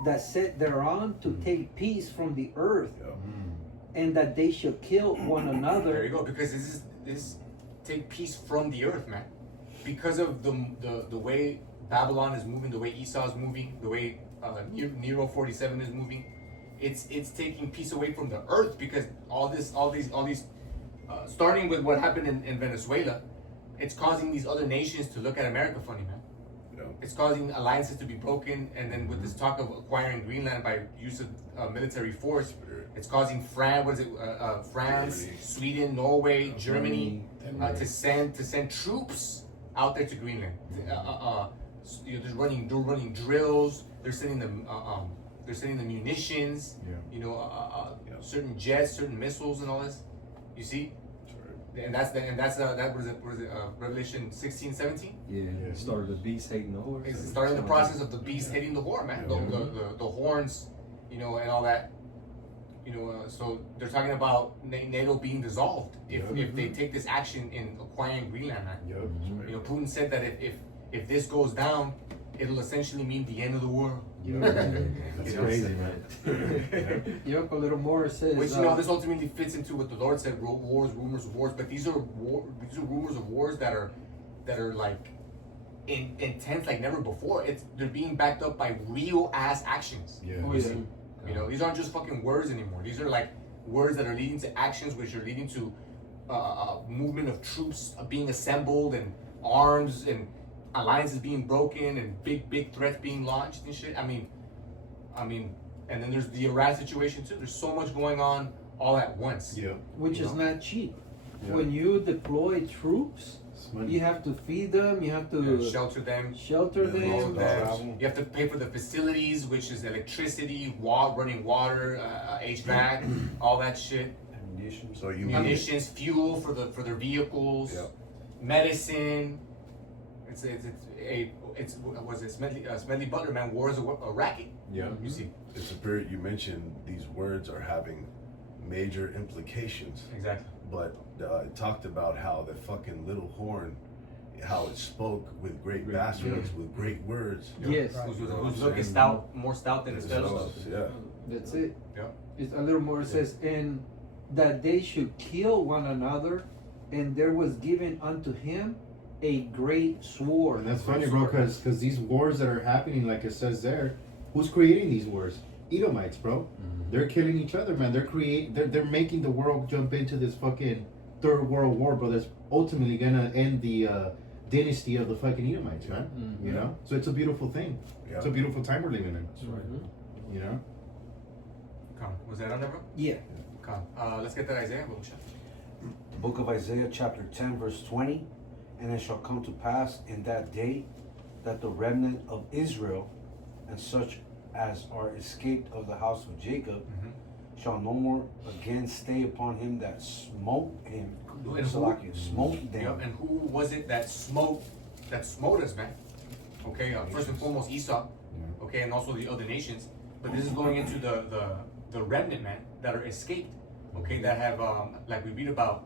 that sat thereon to take peace from the earth, Yep. and that they should kill one There another. you go. Because this take peace from the earth, man. Because of the way Babylon is moving, the way Esau is moving, the way Nero 47 is moving, it's taking peace away from the earth. Because all these, starting with what happened in Venezuela, it's causing these other nations to look at America funny, man. Yep. It's causing alliances to be broken, and then with this talk of acquiring Greenland by use of military force, it's causing France, Germany. Sweden, Norway, Germany, Denmark. to send troops out there to Greenland. They're running drills. They're sending them munitions. Yeah. Certain jets, certain missiles, and all this. You see, and that's that was it. Revelation 16, 17. Yeah, it started the beast hating the horse. It's starting the process of the beast hitting the horn, man. The horns, and all that. So they're talking about NATO being dissolved if they take this action in acquiring Greenland, man. Yep. Putin said that if this goes down, it'll essentially mean the end of the world. That's You know, crazy, man. Yep, a little more. It says. Which this ultimately fits into what the Lord said: wars, rumors of wars. But these are rumors of wars that are like intense like never before. They're being backed up by real ass actions. Oh, yeah. These aren't just fucking words anymore. These are like words that are leading to actions, which are leading to movement of troops being assembled and arms and alliances being broken and big threats being launched and shit. I mean, and then there's the Iraq situation too. There's so much going on all at once. Yep. Which You is know? not cheap. Yeah. When you deploy troops, It's money. you have to feed them. You have to Shelter them. shelter Yeah, All them. of that. You have to pay for the facilities, which is electricity, running water, HVAC, all that shit. Ammunition. So you Munitions, fuel for their vehicles, Yep. medicine. Smedley Butler, man. War is a racket. Yeah. You see, it's a period you mentioned. These words are having major implications. exactly. But it talked about how the fucking little horn, how it spoke with great basswoes, with great words. Yes, Who's looking more stout than his fellows. Yeah. that's it. Yeah. It's a little more. It says, and that they should kill one another, and there was given unto him a great sword. And that's funny, bro, because these wars that are happening, like it says there, who's creating these wars? Edomites, bro. They're killing each other, man. They're making the world jump into this fucking third world war, bro. That's ultimately gonna end the dynasty of the fucking Edomites, man. Mhm. You know, so it's a beautiful thing. Yeah. It's a beautiful time we're living in. Mhm. You know. Come, was that on there, bro? Yeah. Come. Let's get that Isaiah book. The book of Isaiah, chapter 10, verse 20. And it shall come to pass in that day that the remnant of Israel and such as are escaped of the house of Jacob shall no more again stay upon him that smote him. And Salakia, smote them. Yep. And who was it that smote us, man? Okay. First and foremost, Esau. Okay, and also the other nations. But this is going into the remnant, man, that are escaped. Okay, that have like we read about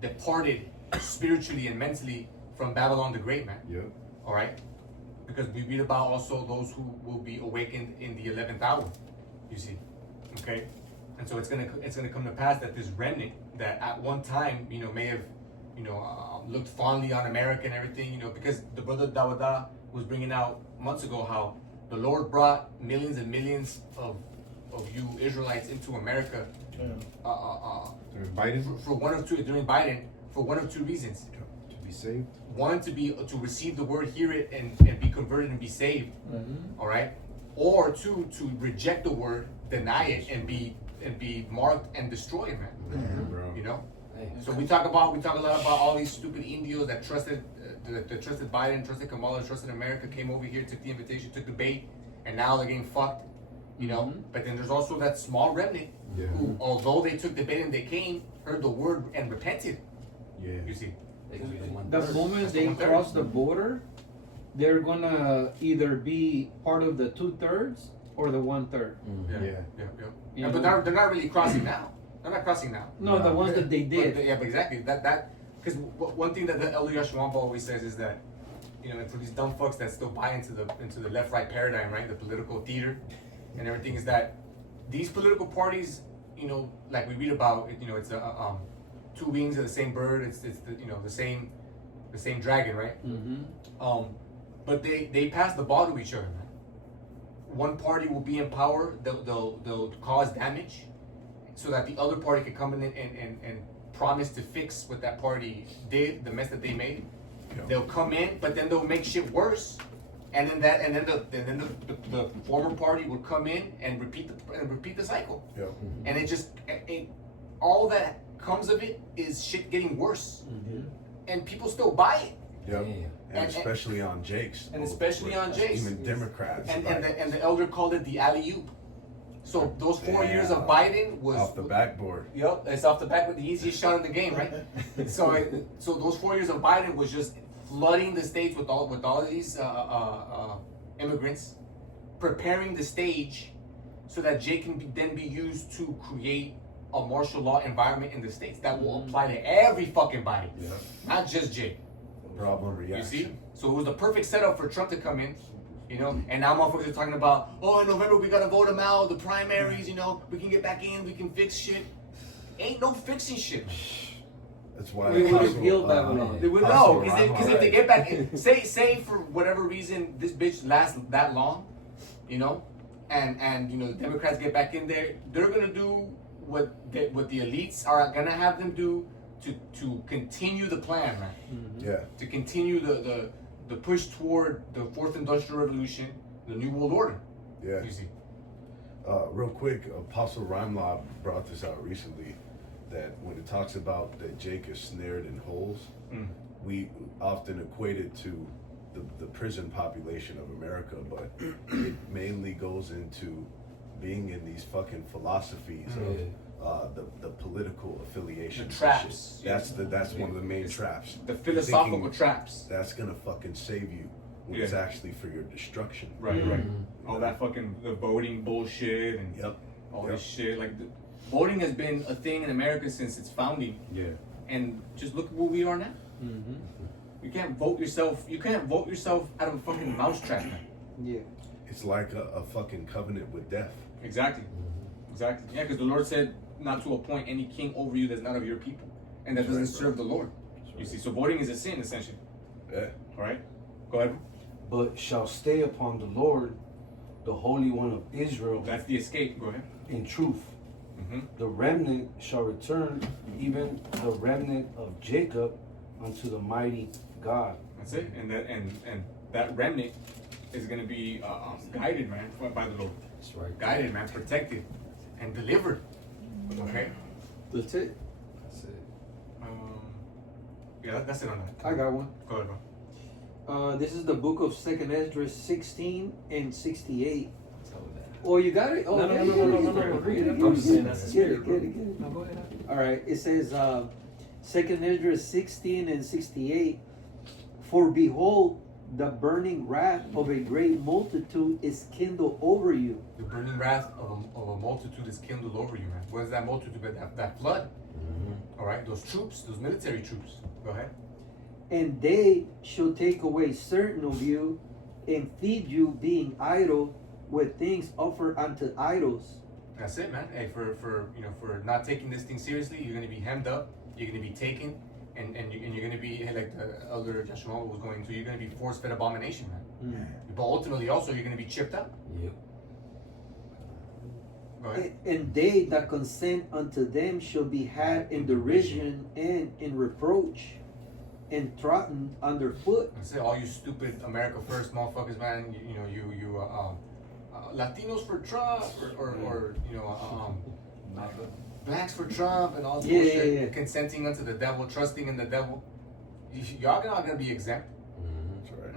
departed spiritually and mentally from Babylon the Great, man. Yep. All right. because we read about also those who will be awakened in the 11th hour. You see, okay, and so it's gonna come to pass that this remnant that at one time may have looked fondly on America and everything, because the brother Dawada was bringing out months ago how the Lord brought millions and millions of you Israelites into America. During Biden? For one of two during Biden for one of two reasons. To be saved. One, to receive the word, hear it, and be converted and be saved. All right. Or two, to reject the word, deny it, and be marked and destroyed, man. Bro. So we talk a lot about all these stupid Indios that trusted that trusted Biden, trusted Kamala, trusted America, came over here, took the invitation, took the bait, and now they're getting fucked. But then there's also that small remnant who, although they took the bait and they came, heard the word and repented. Yeah. You see. The moment they cross the border, they're gonna either be part of the 2/3 or the 1/3. Yeah, but they're not really crossing now. They're not crossing now. No, the ones that they did. But exactly. That because one thing that the Elder Yashwamba always says is that, and for these dumb fucks that still buy into the left-right paradigm, right, the political theater and everything, is that these political parties, like we read about, it's two wings of the same bird. It's the same dragon, right? But they pass the ball to each other, man. One party will be in power. They'll cause damage, so that the other party can come in and promise to fix what that party did, the mess that they made. They'll come in, but then they'll make shit worse, and then the former party will come in and repeat the cycle. And all that comes of it is shit getting worse, and people still buy it. And especially on Jake's. And especially on Jake's. Even Democrats. And the elder called it the alley-oop. So those 4 years of Biden was off the backboard. Yep, it's off the back with the easiest shot in the game, right? so those 4 years of Biden was just flooding the states with all these immigrants, preparing the stage so that Jake can then be used to create a martial law environment in the states that will apply to every fucking body, not just Jake. Problem reaction. You see? So it was the perfect setup for Trump to come in, and now motherfuckers are talking about, in November we gotta vote him out, the primaries, we can get back in, we can fix shit. Ain't no fixing shit. That's why we would have healed Babylon. They would know, because if they get back in, say for whatever reason this bitch lasts that long, and the Democrats get back in there, they're gonna do what the elites are gonna have them do to continue the plan, man. To continue the push toward the fourth industrial revolution, the new world order. You see. Real quick, Apostle Raimla brought this out recently, that when it talks about that Jake is snared in holes, we often equate it to the prison population of America, but it mainly goes into being in these fucking philosophies of the political affiliation. The traps. That's one of the main traps. The philosophical traps. That's gonna fucking save you when it's actually for your destruction. Right. All that fucking the voting bullshit and all this shit. Like voting has been a thing in America since its founding. And just look at where we are now. You can't vote yourself. You can't vote yourself out of a fucking mousetrap, man. It's like a fucking covenant with death. Exactly. Yeah, because the Lord said not to appoint any king over you that's not of your people and that doesn't serve the Lord. You see, so voting is a sin essentially. All right, go ahead. But shall stay upon the Lord, the Holy One of Israel. That's the escape. Go ahead. In truth, the remnant shall return, even the remnant of Jacob, unto the mighty God. That's it. And that remnant is going to be guided, man, by the Lord. That's right. Guided, man, protected, and delivered. Okay. That's it. That's it on that. I got one. Go ahead, bro. This is the book of 2nd Ezra 16 and 68. Oh, you got it? Oh, No. Read it. I'm just saying that's the spirit. Get it. No, go ahead. All right. It says, 2nd Ezra 16 and 68. For behold, the burning wrath of a great multitude is kindled over you. The burning wrath of a multitude is kindled over you, man. What is that multitude? That flood. All right, those troops, those military troops. Go ahead. And they shall take away certain of you and feed you, being idle with things offered unto idols. That's it, man. Hey, for not taking this thing seriously, you're gonna be hemmed up. You're gonna be taken, and you're gonna be like the elder Joshua was going to. You're gonna be force-fed abomination, man. But ultimately, also, you're gonna be chipped up. Yep. Go ahead. And they that consent unto them shall be had in derision and in reproach, and trodden underfoot. That's it. All you stupid America First motherfuckers, man. You Latinos for Trump, or blacks for Trump, and all this bullshit. Consenting unto the devil, trusting in the devil. Y'all not gonna be exempt. That's right.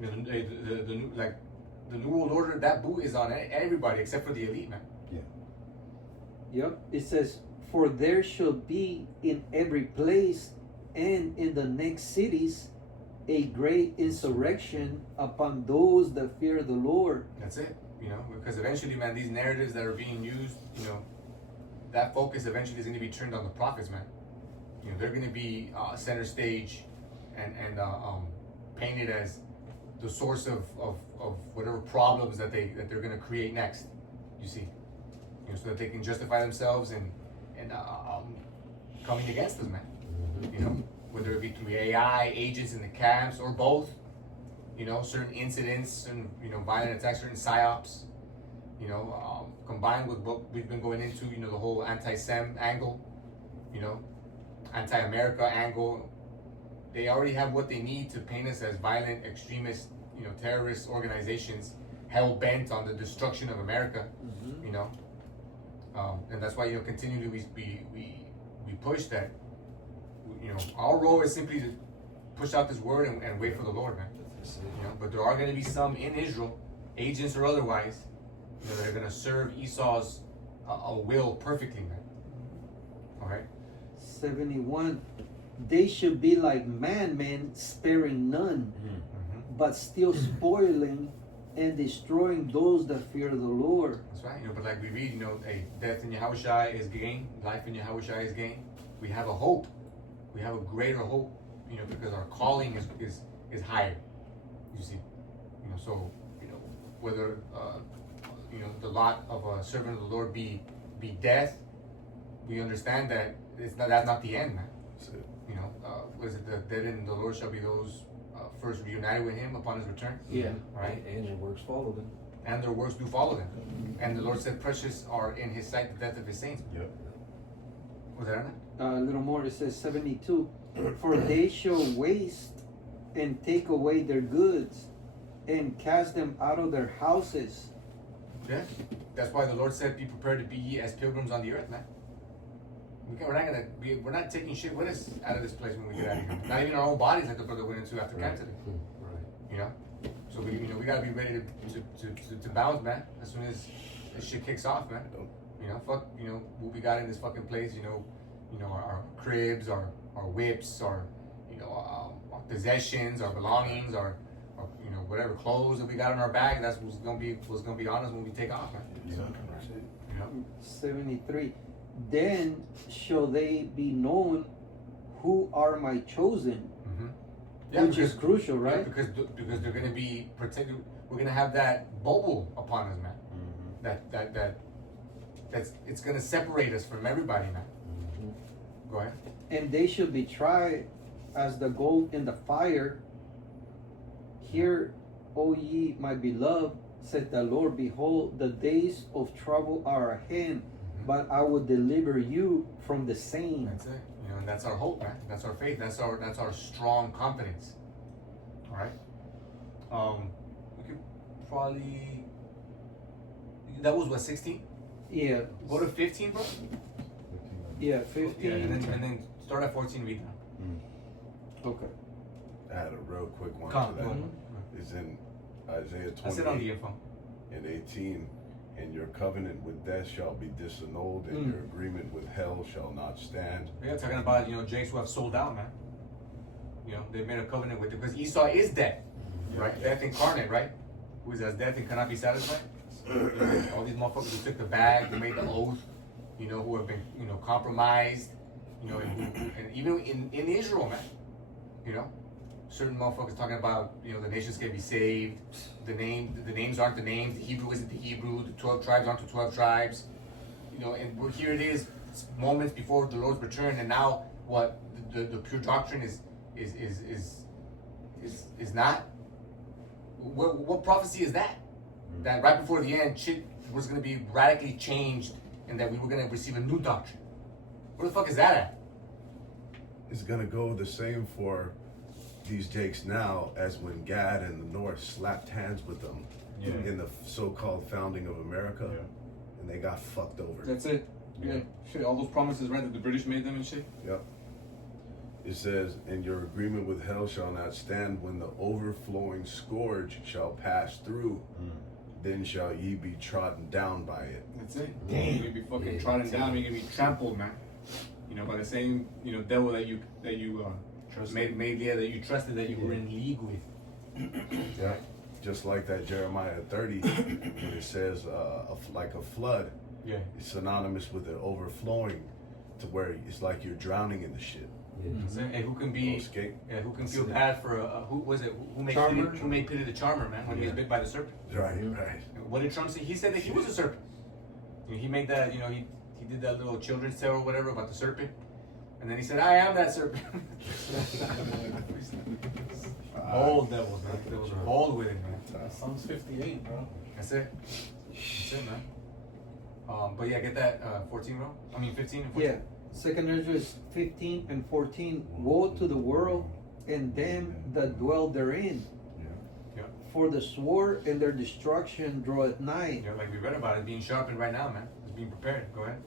You know, the new, like the New World Order. That boot is on everybody except for the elite, man. Yep. It says, for there shall be in every place and in the next cities a great insurrection upon those that fear the Lord. That's it. You know, because eventually, man, these narratives that are being used, that focus eventually is going to be turned on the prophets, man. They're going to be center stage and painted as the source of whatever problems that they're going to create next. You see, so that they can justify themselves and coming against us, man. Whether it be through AI agents in the camps or both. Certain incidents and violent attacks, certain psyops. Combined with what we've been going into, the whole anti-Sem angle, anti-America angle. They already have what they need to paint us as violent, extremist, terrorist organizations, hell bent on the destruction of America. And that's why continually we push that. Our role is simply to push out this word and wait for the Lord, man. But there are going to be some in Israel, agents or otherwise, that are going to serve Esau's will perfectly, man. All right. 71. They should be like madmen, sparing none, but still spoiling and destroying those that fear the Lord. That's right. But like we read, death in Yahushua is gain, life in Yahushua is gain. We have a hope. We have a greater hope, because our calling is higher. You see, so whether the lot of a servant of the Lord be death, we understand that that's not the end, man. That's it. Was it the dead in the Lord shall be those first reunited with Him upon His return? Yeah. Right. And their works follow them. And their works do follow them. And the Lord said, "Precious are in His sight the death of His saints." Yep. Was that on it? A little more, it says 72. For they shall waste and take away their goods and cast them out of their houses. Yeah. That's why the Lord said, "Be prepared to be ye as pilgrims on the earth, man." We're not taking shit with us out of this place when we get out of here. Not even our own bodies, like the brother went into after camp today. Right. So we gotta be ready to bounce, man. As soon as this shit kicks off, man. Fuck, what we got in this fucking place. Our cribs, our whips, our possessions, our belongings, our whatever clothes that we got in our bag. That's what's gonna be on us when we take off, man. 73. Then shall they be known who are my chosen. Which is crucial, right? Yeah, because they're gonna be protected. We're gonna have that bubble upon us, man. That's it's gonna separate us from everybody, man. Go ahead. And they shall be tried as the gold in the fire. Hear, O ye my beloved, said the Lord, behold, the days of trouble are at hand, but I will deliver you from the same. That's it. And that's our hope, man. That's our faith. That's our strong confidence. All right. We could probably. That was what, 16? Yeah. Go to 15, bro. Yeah, 15. Yeah, and then start at 14. Read now. Okay. I had a real quick one Come. to that. It's in Isaiah I said on the 28 info. and 18. And your covenant with death shall be disannulled, and your agreement with hell shall not stand. Yeah, talking about Jakes who have sold out, man. They made a covenant with it because Esau is death, right? Death incarnate, right? Who is as death and cannot be satisfied. All these motherfuckers who took the bag, who made the oath, who have been compromised, and even in Israel, man. certain motherfuckers talking about, you know, the nations can be saved. The names aren't the names. The Hebrew isn't the Hebrew. The 12 tribes aren't the 12 tribes. You know, and here it is, moments before the Lord's return, and now what? The pure doctrine is not. What prophecy is that? That right before the end, shit was going to be radically changed, and that we were going to receive a new doctrine. Where the fuck is that at? It's gonna go the same for these Jakes now as when Gad and the North slapped hands with them in the so-called founding of America, and they got fucked over. That's it. Yeah. Shit, all those promises, right, that the British made them and shit. Yep. It says, and your agreement with hell shall not stand when the overflowing scourge shall pass through. Then shall ye be trodden down by it. That's it. You're gonna be fucking trodden down. You're gonna be trampled, man. You know, by the same, you know, devil that you that you trusted, that you were in league with. Yeah. Just like that Jeremiah 30, when it says like a flood. Yeah. It's synonymous with it overflowing to where it's like you're drowning in the shit. And who can be? Escape. Yeah, who can feel bad for who was it? Who made Charmer? Pity, who made Pity the Charmer, man, when he was bit by the serpent? Right, right. What did Trump say? He said that he was a serpent. You know, he made that. You know, he did that little children's tale or whatever about the serpent, and then he said, "I am that serpent." Bold devils, man. They was bold with it, man. Psalms 58, bro. That's it. That's it, man. But yeah, get that 14, bro. I mean 15 and 14. Yeah. Second Ezra 15 and 14. Woe to the world and them that dwell therein. Yeah. For the sword and their destruction draweth nigh. Yeah, like we read about it being sharpened right now, man. It's being prepared. Go ahead.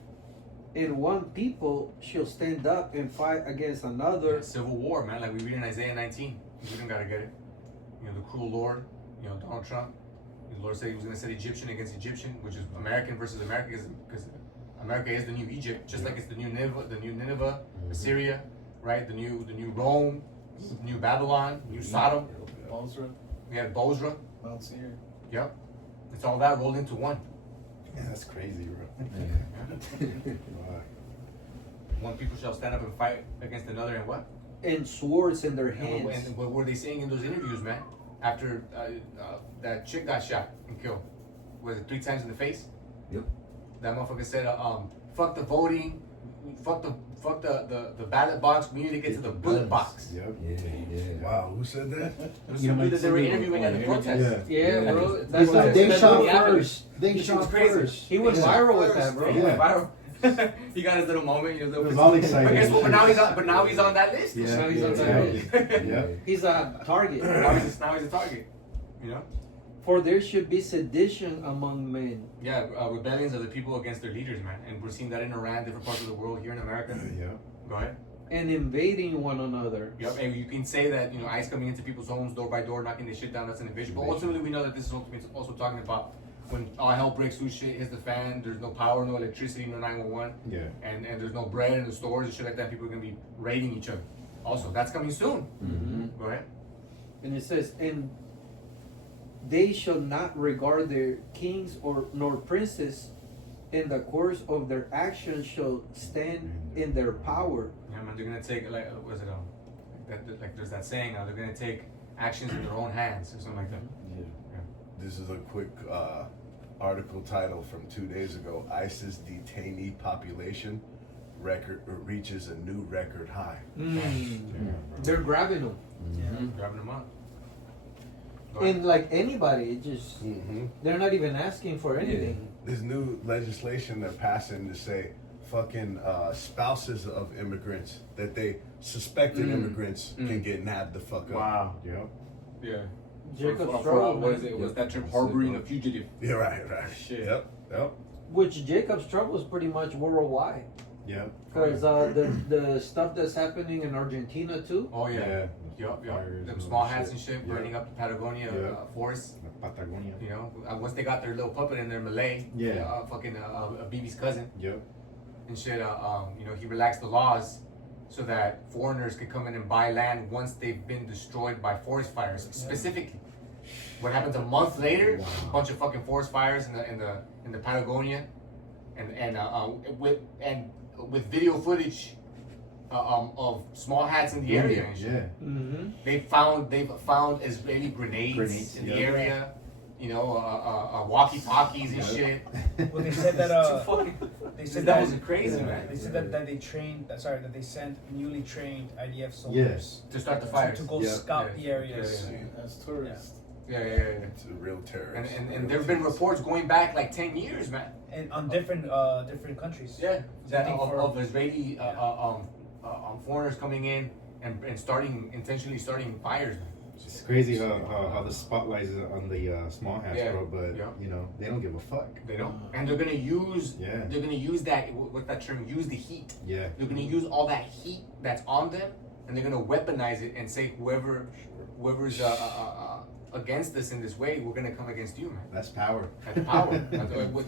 And one people shall stand up and fight against another. Yeah, civil war, man. Like we read in Isaiah 19. We don't gotta get it. You know, the cruel Lord. You know, Donald Trump. The Lord said he was gonna set Egyptian against Egyptian, which is American versus American, because America is the new Egypt, just like it's the new Nineveh, Assyria, right? The new Rome, new Babylon, new Sodom. Bozrah, We had Bozrah. Mount Seir. Yep. It's all that rolled into one. Yeah, that's crazy, bro. One people shall stand up and fight against another, and what? And swords in their And hands. what were they saying in those interviews, man? After that chick got shot and killed, was it 3 times in the face? Yep. That motherfucker said, "Fuck the voting, fuck the ballot box. We need to get to the bullet box." Yep. Yeah. Wow, who said that? It was somebody that they were interviewing at the protest. Yeah, bro. They That's shot what happened. first. They Which shot was crazy. first. He went viral with that, bro. He went viral. He got his little moment. You know, It was all exciting. But guess what? But now he's on that list. Yeah. Now he's on that list. Yeah. He's a target. Now he's a target. You know. For there should be sedition among men. Yeah, rebellions of the people against their leaders, man, and we're seeing that in Iran, different parts of the world, here in America. Yeah. Go ahead. And invading one another. Yep, and you can say that, you know, ICE coming into people's homes door by door, knocking the shit down, that's an invasion. But ultimately, we know that this is also talking about when all hell breaks loose, shit hits the fan, there's no power, no electricity, no 911, Yeah. and there's no bread in the stores and shit like that. People are going to be raiding each other. Also, that's coming soon. Mm-hmm. Go ahead. And it says, and they shall not regard their kings nor princes, and the course of their actions shall stand in their power. Yeah, man, they're going to take, like, what is it, like there's that saying, they're going to take actions in their own hands or something like that. Yeah. This is a quick article title from 2 days ago. ISIS detainee population reaches a new record high. They're grabbing them. Grabbing them up. And like anybody, it just, they're not even asking for anything. There's new legislation they're passing to say fucking spouses of immigrants that they suspected immigrants can get nabbed the fuck up. Wow. Yep. Yeah. Jacob For, Struggle, what is man. it? Was that term harboring a fugitive? Yeah, right. Shit. Yep. Which Jacob's Trouble is pretty much worldwide. Yep. Because the stuff that's happening in Argentina too. Oh yeah. Yup. Fires Them and small all hats shit. and shit, Yeah. burning up the Patagonia Yeah. forest. Patagonia. You know, once they got their little puppet in there, Malay. Yeah. Fucking BB's cousin Yep. and shit. You know, he relaxed the laws so that foreigners could come in and buy land once they've been destroyed by forest fires. Specifically, what happens a month later? A bunch of fucking forest fires in the Patagonia, and with video footage of small hats in the area. And shit. Yeah. Mm-hmm. They've found Israeli grenades in the yeah. area. You know, walkie-talkies and shit. Well, they said that. They said That was crazy, man. They said that they trained. That they sent newly trained IDF soldiers Yes. To start the fires. to go Yeah. scout the Yeah. areas. As tourists. Yeah. It's a real terrorist. And there have been reports going back like 10 years, man. And on different countries. Yeah, that Looking of, for- of Israeli foreigners coming in and intentionally starting fires, man. It's crazy how the spotlight is on the small hats, Yeah. bro. But Yeah. you know they don't give a fuck. They don't, and they're gonna use. Yeah. They're gonna use that. What's that term? Use the heat. Yeah. They're gonna use all that heat that's on them, and they're gonna weaponize it and say whoever's against us in this way, we're gonna come against you, man. That's power. That's power.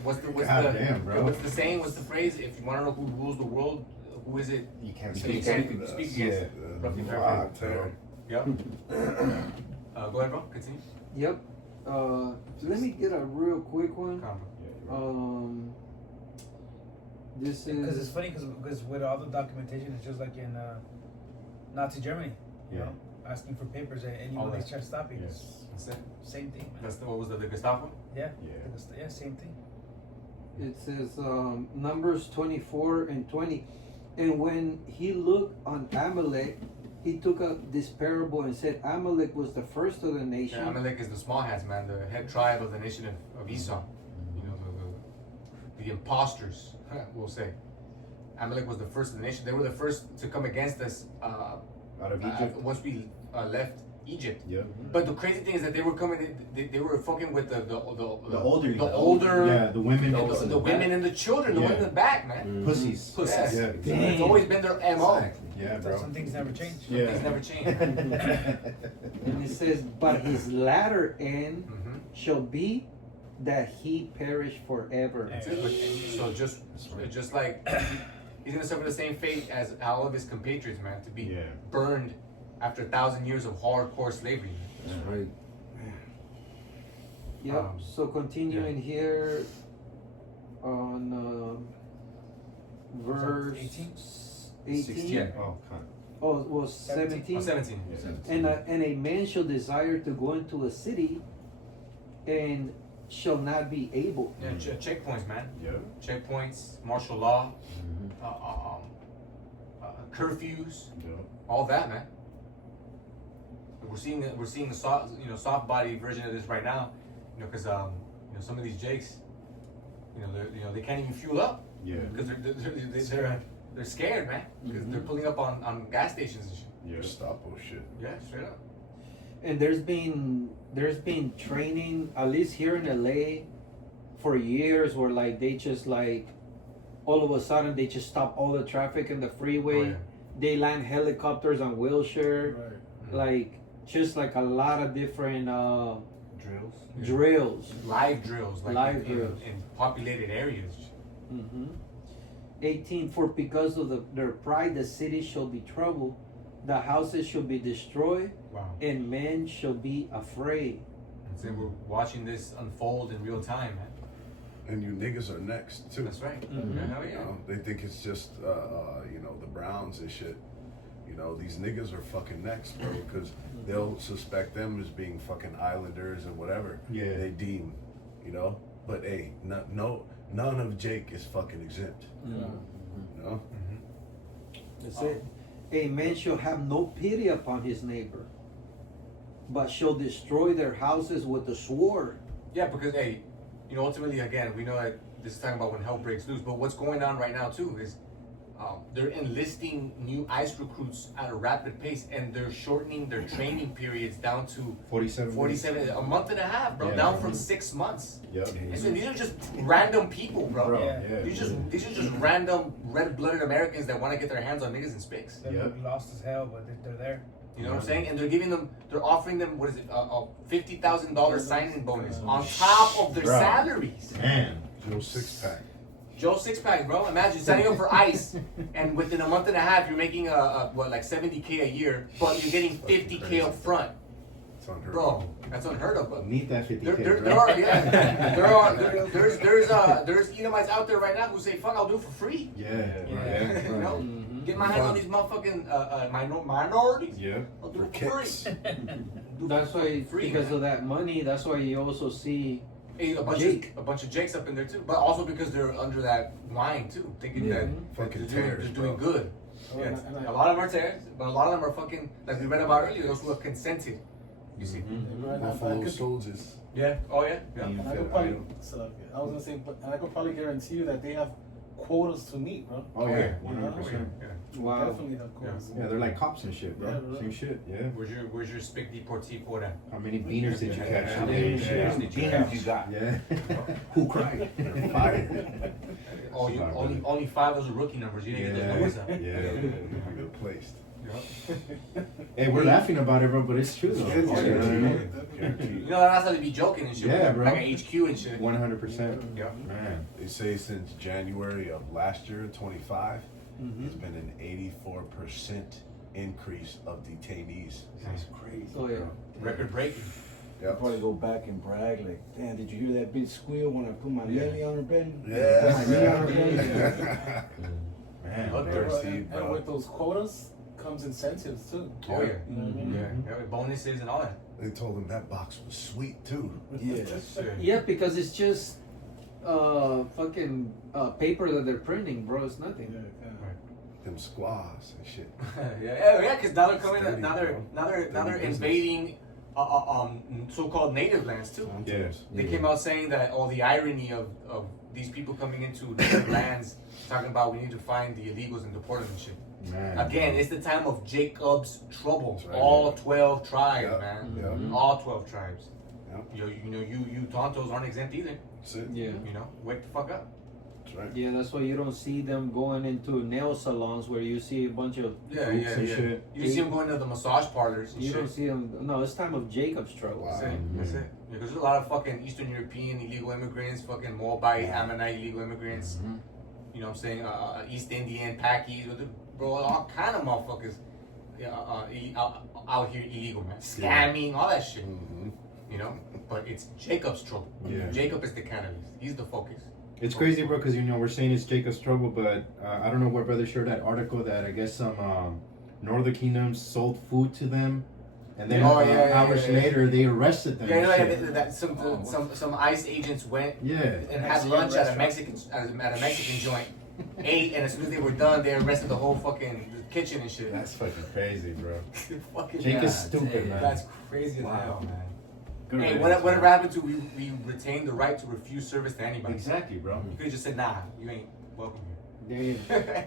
What's God damn, bro. What's the saying? What's the phrase? If you want to know who rules the world, who is it? You can't You speak. can't speak against it. Roughly Fuck, paraphrased. Yep. Go ahead, bro. Continue. Yep. Let me get a real quick one. Come. This Because it's is funny because with all the documentation, it's just like in Nazi Germany. You Yeah. know, asking for papers and All anyone they that. try stopping. Yes. It's That's it. same thing. Man. That's what was the Gestapo? Yeah. Yeah. Yeah, same thing. it says Numbers 24 and 20, and when he looked on Amalek, he took up this parable and said, Amalek was the first of the nation. Yeah, Amalek is the small hats, man, the head tribe of the nation of Esau. You know, the imposters, we'll say. Amalek was the first of the nation. They were the first to come against us Out of Egypt. once we left Egypt. Yeah. But the crazy thing is that they were coming. They were fucking with the older- the older, Yeah, the women. the women and the children, the Yeah. one in the back, man. Pussies. Pussies. Yeah. It's always been their MO. Yeah, So bro. some things never change. Yeah. Things never change. And it says, but his latter end Mhm. shall be that he perish forever. That's it. But, so just like he's gonna suffer the same fate as all of his compatriots, man, to be Yeah. burned after 1,000 years of hardcore slavery. That's right. Yep. So continuing here on verse 18? 18. Oh, God. Oh, it was 17. Oh, 17. And a man shall desire to go into a city and shall not be able. Yeah, checkpoints, man. Yeah. Checkpoints, martial law, curfews, Yeah. all that, man. We're seeing the soft body version of this right now, because some of these jakes, they can't even fuel up Yeah. because they're scared, man, because they're pulling up on gas stations and shit. Yeah. Gestapo shit. Yeah, straight up. And there's been training, at least here in LA, for years, where like they just like all of a sudden they just stop all the traffic in the freeway. Oh, yeah. They land helicopters on Wilshire, Right. like just like a lot of different Drills. Yeah. drills. Live drills, like Live in drills. populated areas. Mm-hmm. 18, for because of their pride the city shall be troubled, the houses shall be destroyed, Wow. and men shall be afraid. So we're watching this unfold in real time, man. And you niggas are next too. That's right. Mhm. Yeah, hell You yeah. know, they think it's just the Browns and shit. These niggas are fucking next, bro, because they'll suspect them as being fucking islanders or whatever Yeah. they deem, But hey, none of Jake is fucking exempt, Mm-hmm. That's it. A man shall have no pity upon his neighbor, but shall destroy their houses with the sword. Yeah, because hey, ultimately, again, we know that this is talking about when hell breaks loose. But what's going on right now too is they're enlisting new ICE recruits at a rapid pace, and they're shortening their training periods down to 47. a month and a half, bro. Yeah. Down from 6 months. Yep. And so these are just random people, bro. Bro, Yeah. yeah. These are just random red-blooded Americans that want to get their hands on niggas and spics. They Yeah. look lost as hell, but they're there. You know what I'm saying? And they're offering them, what is it, a $50,000 signing bonus on top of their Bro. salaries. Man. Joe Six-Pack. Joe Six-Pack, bro. Imagine signing up for ICE, and within a month and a half, you're making like $70K a year, but you're getting $50K up front, It's unheard of. bro. That's unheard of. But Need that 50K. there's Edomites out there right now who say, "Fuck, I'll do it for free." Yeah. Yeah. You know? Mm-hmm. Get my hands on these motherfucking minorities. Yeah. I'll do For it for kicks. free. That's why, Free, because man. of that money, that's why you also see Hey, a bunch of Jakes up in there too, but also because they're under that wine too, thinking that Fucking they're tears, doing bro. good. Oh, Yeah, and I- a lot of them are tears, but a lot of them are fucking, like we read about earlier, those who have consented. You see? Buffalo soldiers. Yeah. Oh yeah. Yeah. And I could probably, so, I was gonna say, but and I could probably guarantee you that they have quotas to meet, bro. Oh yeah, yeah. 100%. Yeah. wow. Definitely have quotas. Yeah, they're like cops and shit, bro. Yeah, bro. Same shit. Yeah. Where's your spick deportee for that? How many beaners did you catch How today? many beaners did you catch? You got. Yeah. Who cried? Fire. Oh, you only 5 of those are rookie numbers. You didn't get those numbers up. Yeah. Good placed. Hey, we're laughing about it, bro, but it's true though. It's You true. know what I mean? Guaranteed. You know, that's how they be joking and shit. Yeah, bro. Like at HQ and shit. 100%. Yeah. Man. They say since January of last year, 25, there's been an 84% increase of detainees. That's crazy. Oh yeah. Record breaking. I'll probably go back and brag like, damn, did you hear that bitch squeal when I put my Yeah. belly on her belly? Yeah. My knee on her belly? Man. Look, Bro, bro. see, And bro. with those quotas comes incentives too. Oh yeah. You know what I mean? Yeah. Bonuses and all that. They told him that box was sweet too. Yeah. Shit. Yeah, because it's just fucking paper that they're printing, bro. It's nothing. Them squaws and shit. yeah, because now they're coming. Steady, Now they're bro. now they're Steady business. invading so-called native lands too. Yes. They came out saying that all the irony of these people coming into native lands, talking about we need to find the illegals and deport them and shit. Man. Again, it's the time of Jacob's trouble. That's right, All yeah. 12 tribes, Yeah, man. yeah. All 12 tribes. Yeah. You Tontos aren't exempt either. That's it. Yeah. You know, wake the fuck up. That's right. Yeah, that's why you don't see them going into nail salons where you see a bunch of. Yeah, Groups yeah, and yeah. shit. You see them going to the massage parlors and You shit. don't see them. No, it's time of Jacob's trouble. Wow. That's it. That's it. Yeah, because there's a lot of fucking Eastern European illegal immigrants, fucking Moabite, Ammonite illegal immigrants. You know what I'm saying? East Indian, Pakis, bro, all kind of motherfuckers out here illegal, man. Scamming, all that shit. You know? But it's Jacob's trouble. Yeah. Jacob is the catalyst. He's the focus. It's crazy, bro, because we're saying it's Jacob's trouble, but I don't know what brother shared that article that I guess some northern kingdoms sold food to them, and then hours later they arrested them. Yeah, and you shit. know, that some ICE agents went Yeah. and had lunch at a Mexican joint, ate, and as soon as they were done, they arrested the whole fucking kitchen and shit. That's fucking crazy, bro. Fucking Jacob's stupid, man. That's crazy as hell, man. Good Hey, riddance, whatever man. happened to we retain the right to refuse service to anybody? Exactly, bro. You could have just said, nah, you ain't welcome here. Damn.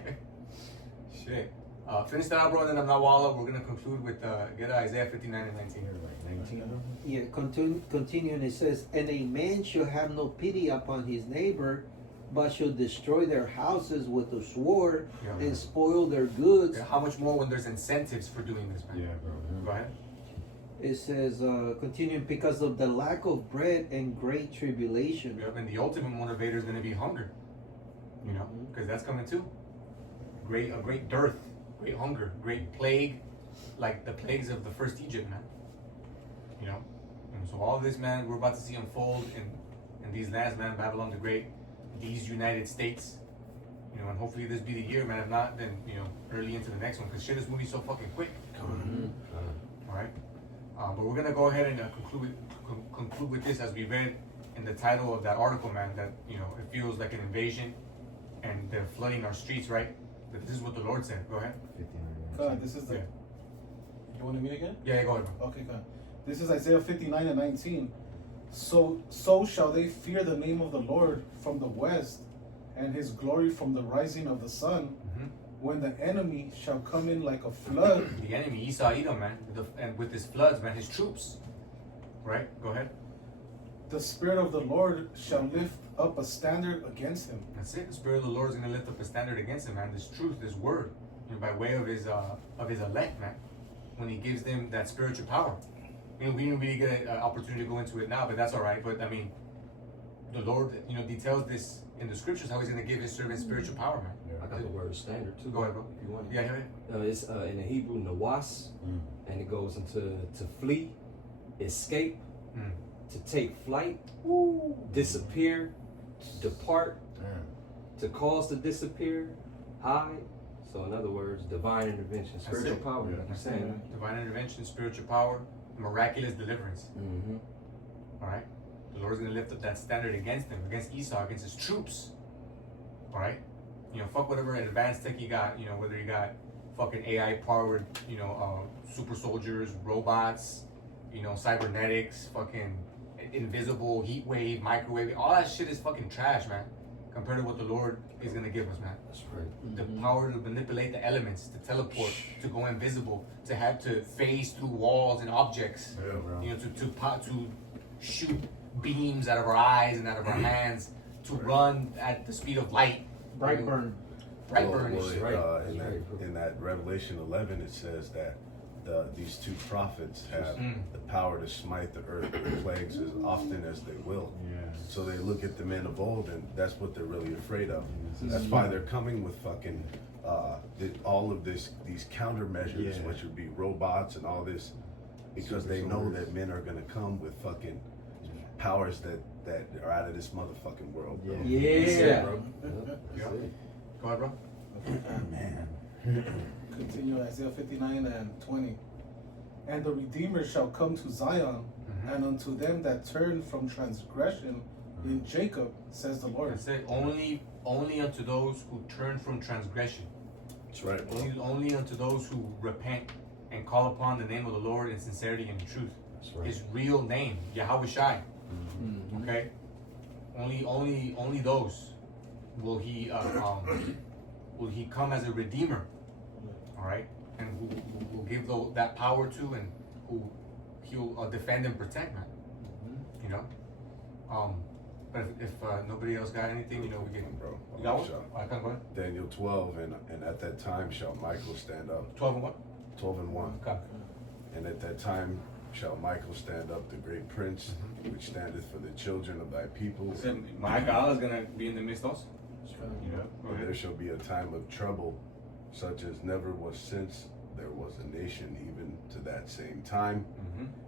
Shit. Finish that out, bro, and then I'm not Walla. We're gonna conclude with get Isaiah 59 and 19. 19. Yeah, continuing, it says, and a man shall have no pity upon his neighbor, but shall destroy their houses with the sword Yeah. and spoil their goods. Yeah, how much more when there's incentives for doing this, man? Yeah, bro. Go ahead. It says, continuing, because of the lack of bread and great tribulation. Yep, and the ultimate motivator is gonna be hunger. You know, because that's coming too. A great dearth, great hunger, great plague, like the plagues of the first Egypt, man. You know, and so all of this, man, we're about to see unfold in these lands, man. Babylon the Great, these United States. You know, and hopefully this be the year, man. If not, then early into the next one, because shit is moving so fucking quick. All right. But we're gonna go ahead and conclude with this, as we read in the title of that article, man. That it feels like an invasion, and they're flooding our streets, right? But this is what the Lord said. Go ahead. 59. God, this is the. Yeah. You want to meet again? Yeah, go ahead. Bro. Okay, God. This is Isaiah 59 and 19. So shall they fear the name of the Lord from the west, and his glory from the rising of the sun, when the enemy shall come in like a flood. The enemy, Esau, Edom, man, and with his floods, man, his troops. Right. Go ahead. The Spirit of the Lord shall lift up a standard against him. That's it. The Spirit of the Lord is gonna lift up a standard against him, man. This truth, this word, by way of his elect, man. When he gives them that spiritual power. We didn't really get an opportunity to go into it now, but that's all right. But I mean, the Lord, details this in the scriptures how he's going to give his servant spiritual power, man. I got the word standard too. Go ahead, bro. If you want it. Yeah, yeah. It's in the Hebrew nawas, and it goes into to flee, escape, to take flight, disappear, depart, to cause to disappear, hide, So in other words, divine intervention, spiritual it. power, Yeah. like you're saying. Divine intervention, spiritual power, miraculous deliverance. Mm-hmm. All right, the Lord's gonna lift up that standard against him, against Esau, against his troops. All right, you know, fuck whatever advanced tech you got. You know, whether you got fucking AI powered, you know, super soldiers, robots, you know, cybernetics, fucking invisible heat wave, microwave. All that shit is fucking trash, man. Compared to what the Lord is gonna give us, man. That's right. The power to manipulate the elements, to teleport, to go invisible, to have to phase through walls and objects. Yeah, bro. You know, to shoot beams out of our eyes and out of our hands, to run at the speed of light. Brightburn. Brightburn Well, is right. in that Revelation 11, it says that these two prophets have the power to smite the earth with plagues as often as they will. Yeah. So they look at the men of old, and that's what they're really afraid of. That's why they're coming with fucking all of these countermeasures, Yeah. which would be robots and all this, because they know that men are gonna come with fucking powers that are out of this motherfucking world. Bro. Yeah. bro. Yeah. Go ahead, bro. Man. Continue Isaiah 59 and 20. And the Redeemer shall come to Zion, and unto them that turn from transgression in Jacob, says the Lord. That's it. Only unto those who turn from transgression. That's right, bro. Only unto those who repent and call upon the name of the Lord in sincerity and truth. That's right. His real name, Yahweh Shai. Mm-hmm. Okay. Only those will he come as a redeemer. All right, and who will give that power to, and who he'll defend and protect, man. You know. But if nobody else got anything, you know, we can. Bro. You got one? Sure. I can go ahead. Daniel 12, and at that time shall Michael stand up. 12 and what? 12 and 1. Okay. And at that time shall Michael stand up, the great prince, which standeth for the children of thy people. My God is gonna be in the midst also. Yeah. And there shall be a time of trouble, such as never was since there was a nation, even to that same time.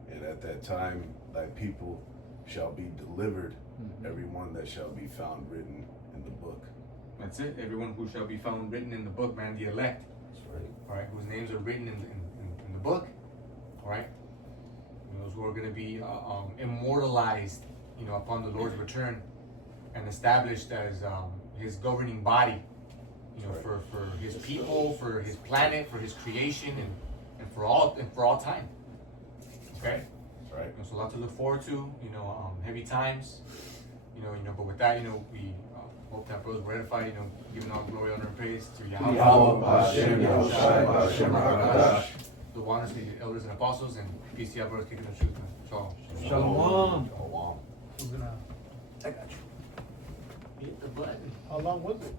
And at that time thy people shall be delivered, everyone that shall be found written in the book. That's it. Everyone who shall be found written in the book, man, the elect. That's right. All right, whose names are written in the book. All right, those who are going to be immortalized, you know, upon the Lord's return, and established as His governing body, you know, for His people, for His planet, for His creation, and for all time. Okay. Right. So a lot to look forward to. You know, heavy times. You know. But with that, you know, we hope that brothers were edified. You know, giving all glory, honor, and praise to Yahweh. The honors to the elders and apostles, and peace to you, brothers, kicking the truth. Shalom. Shalom. Shalom. We're gonna. I got you. Hit the button. How long was it?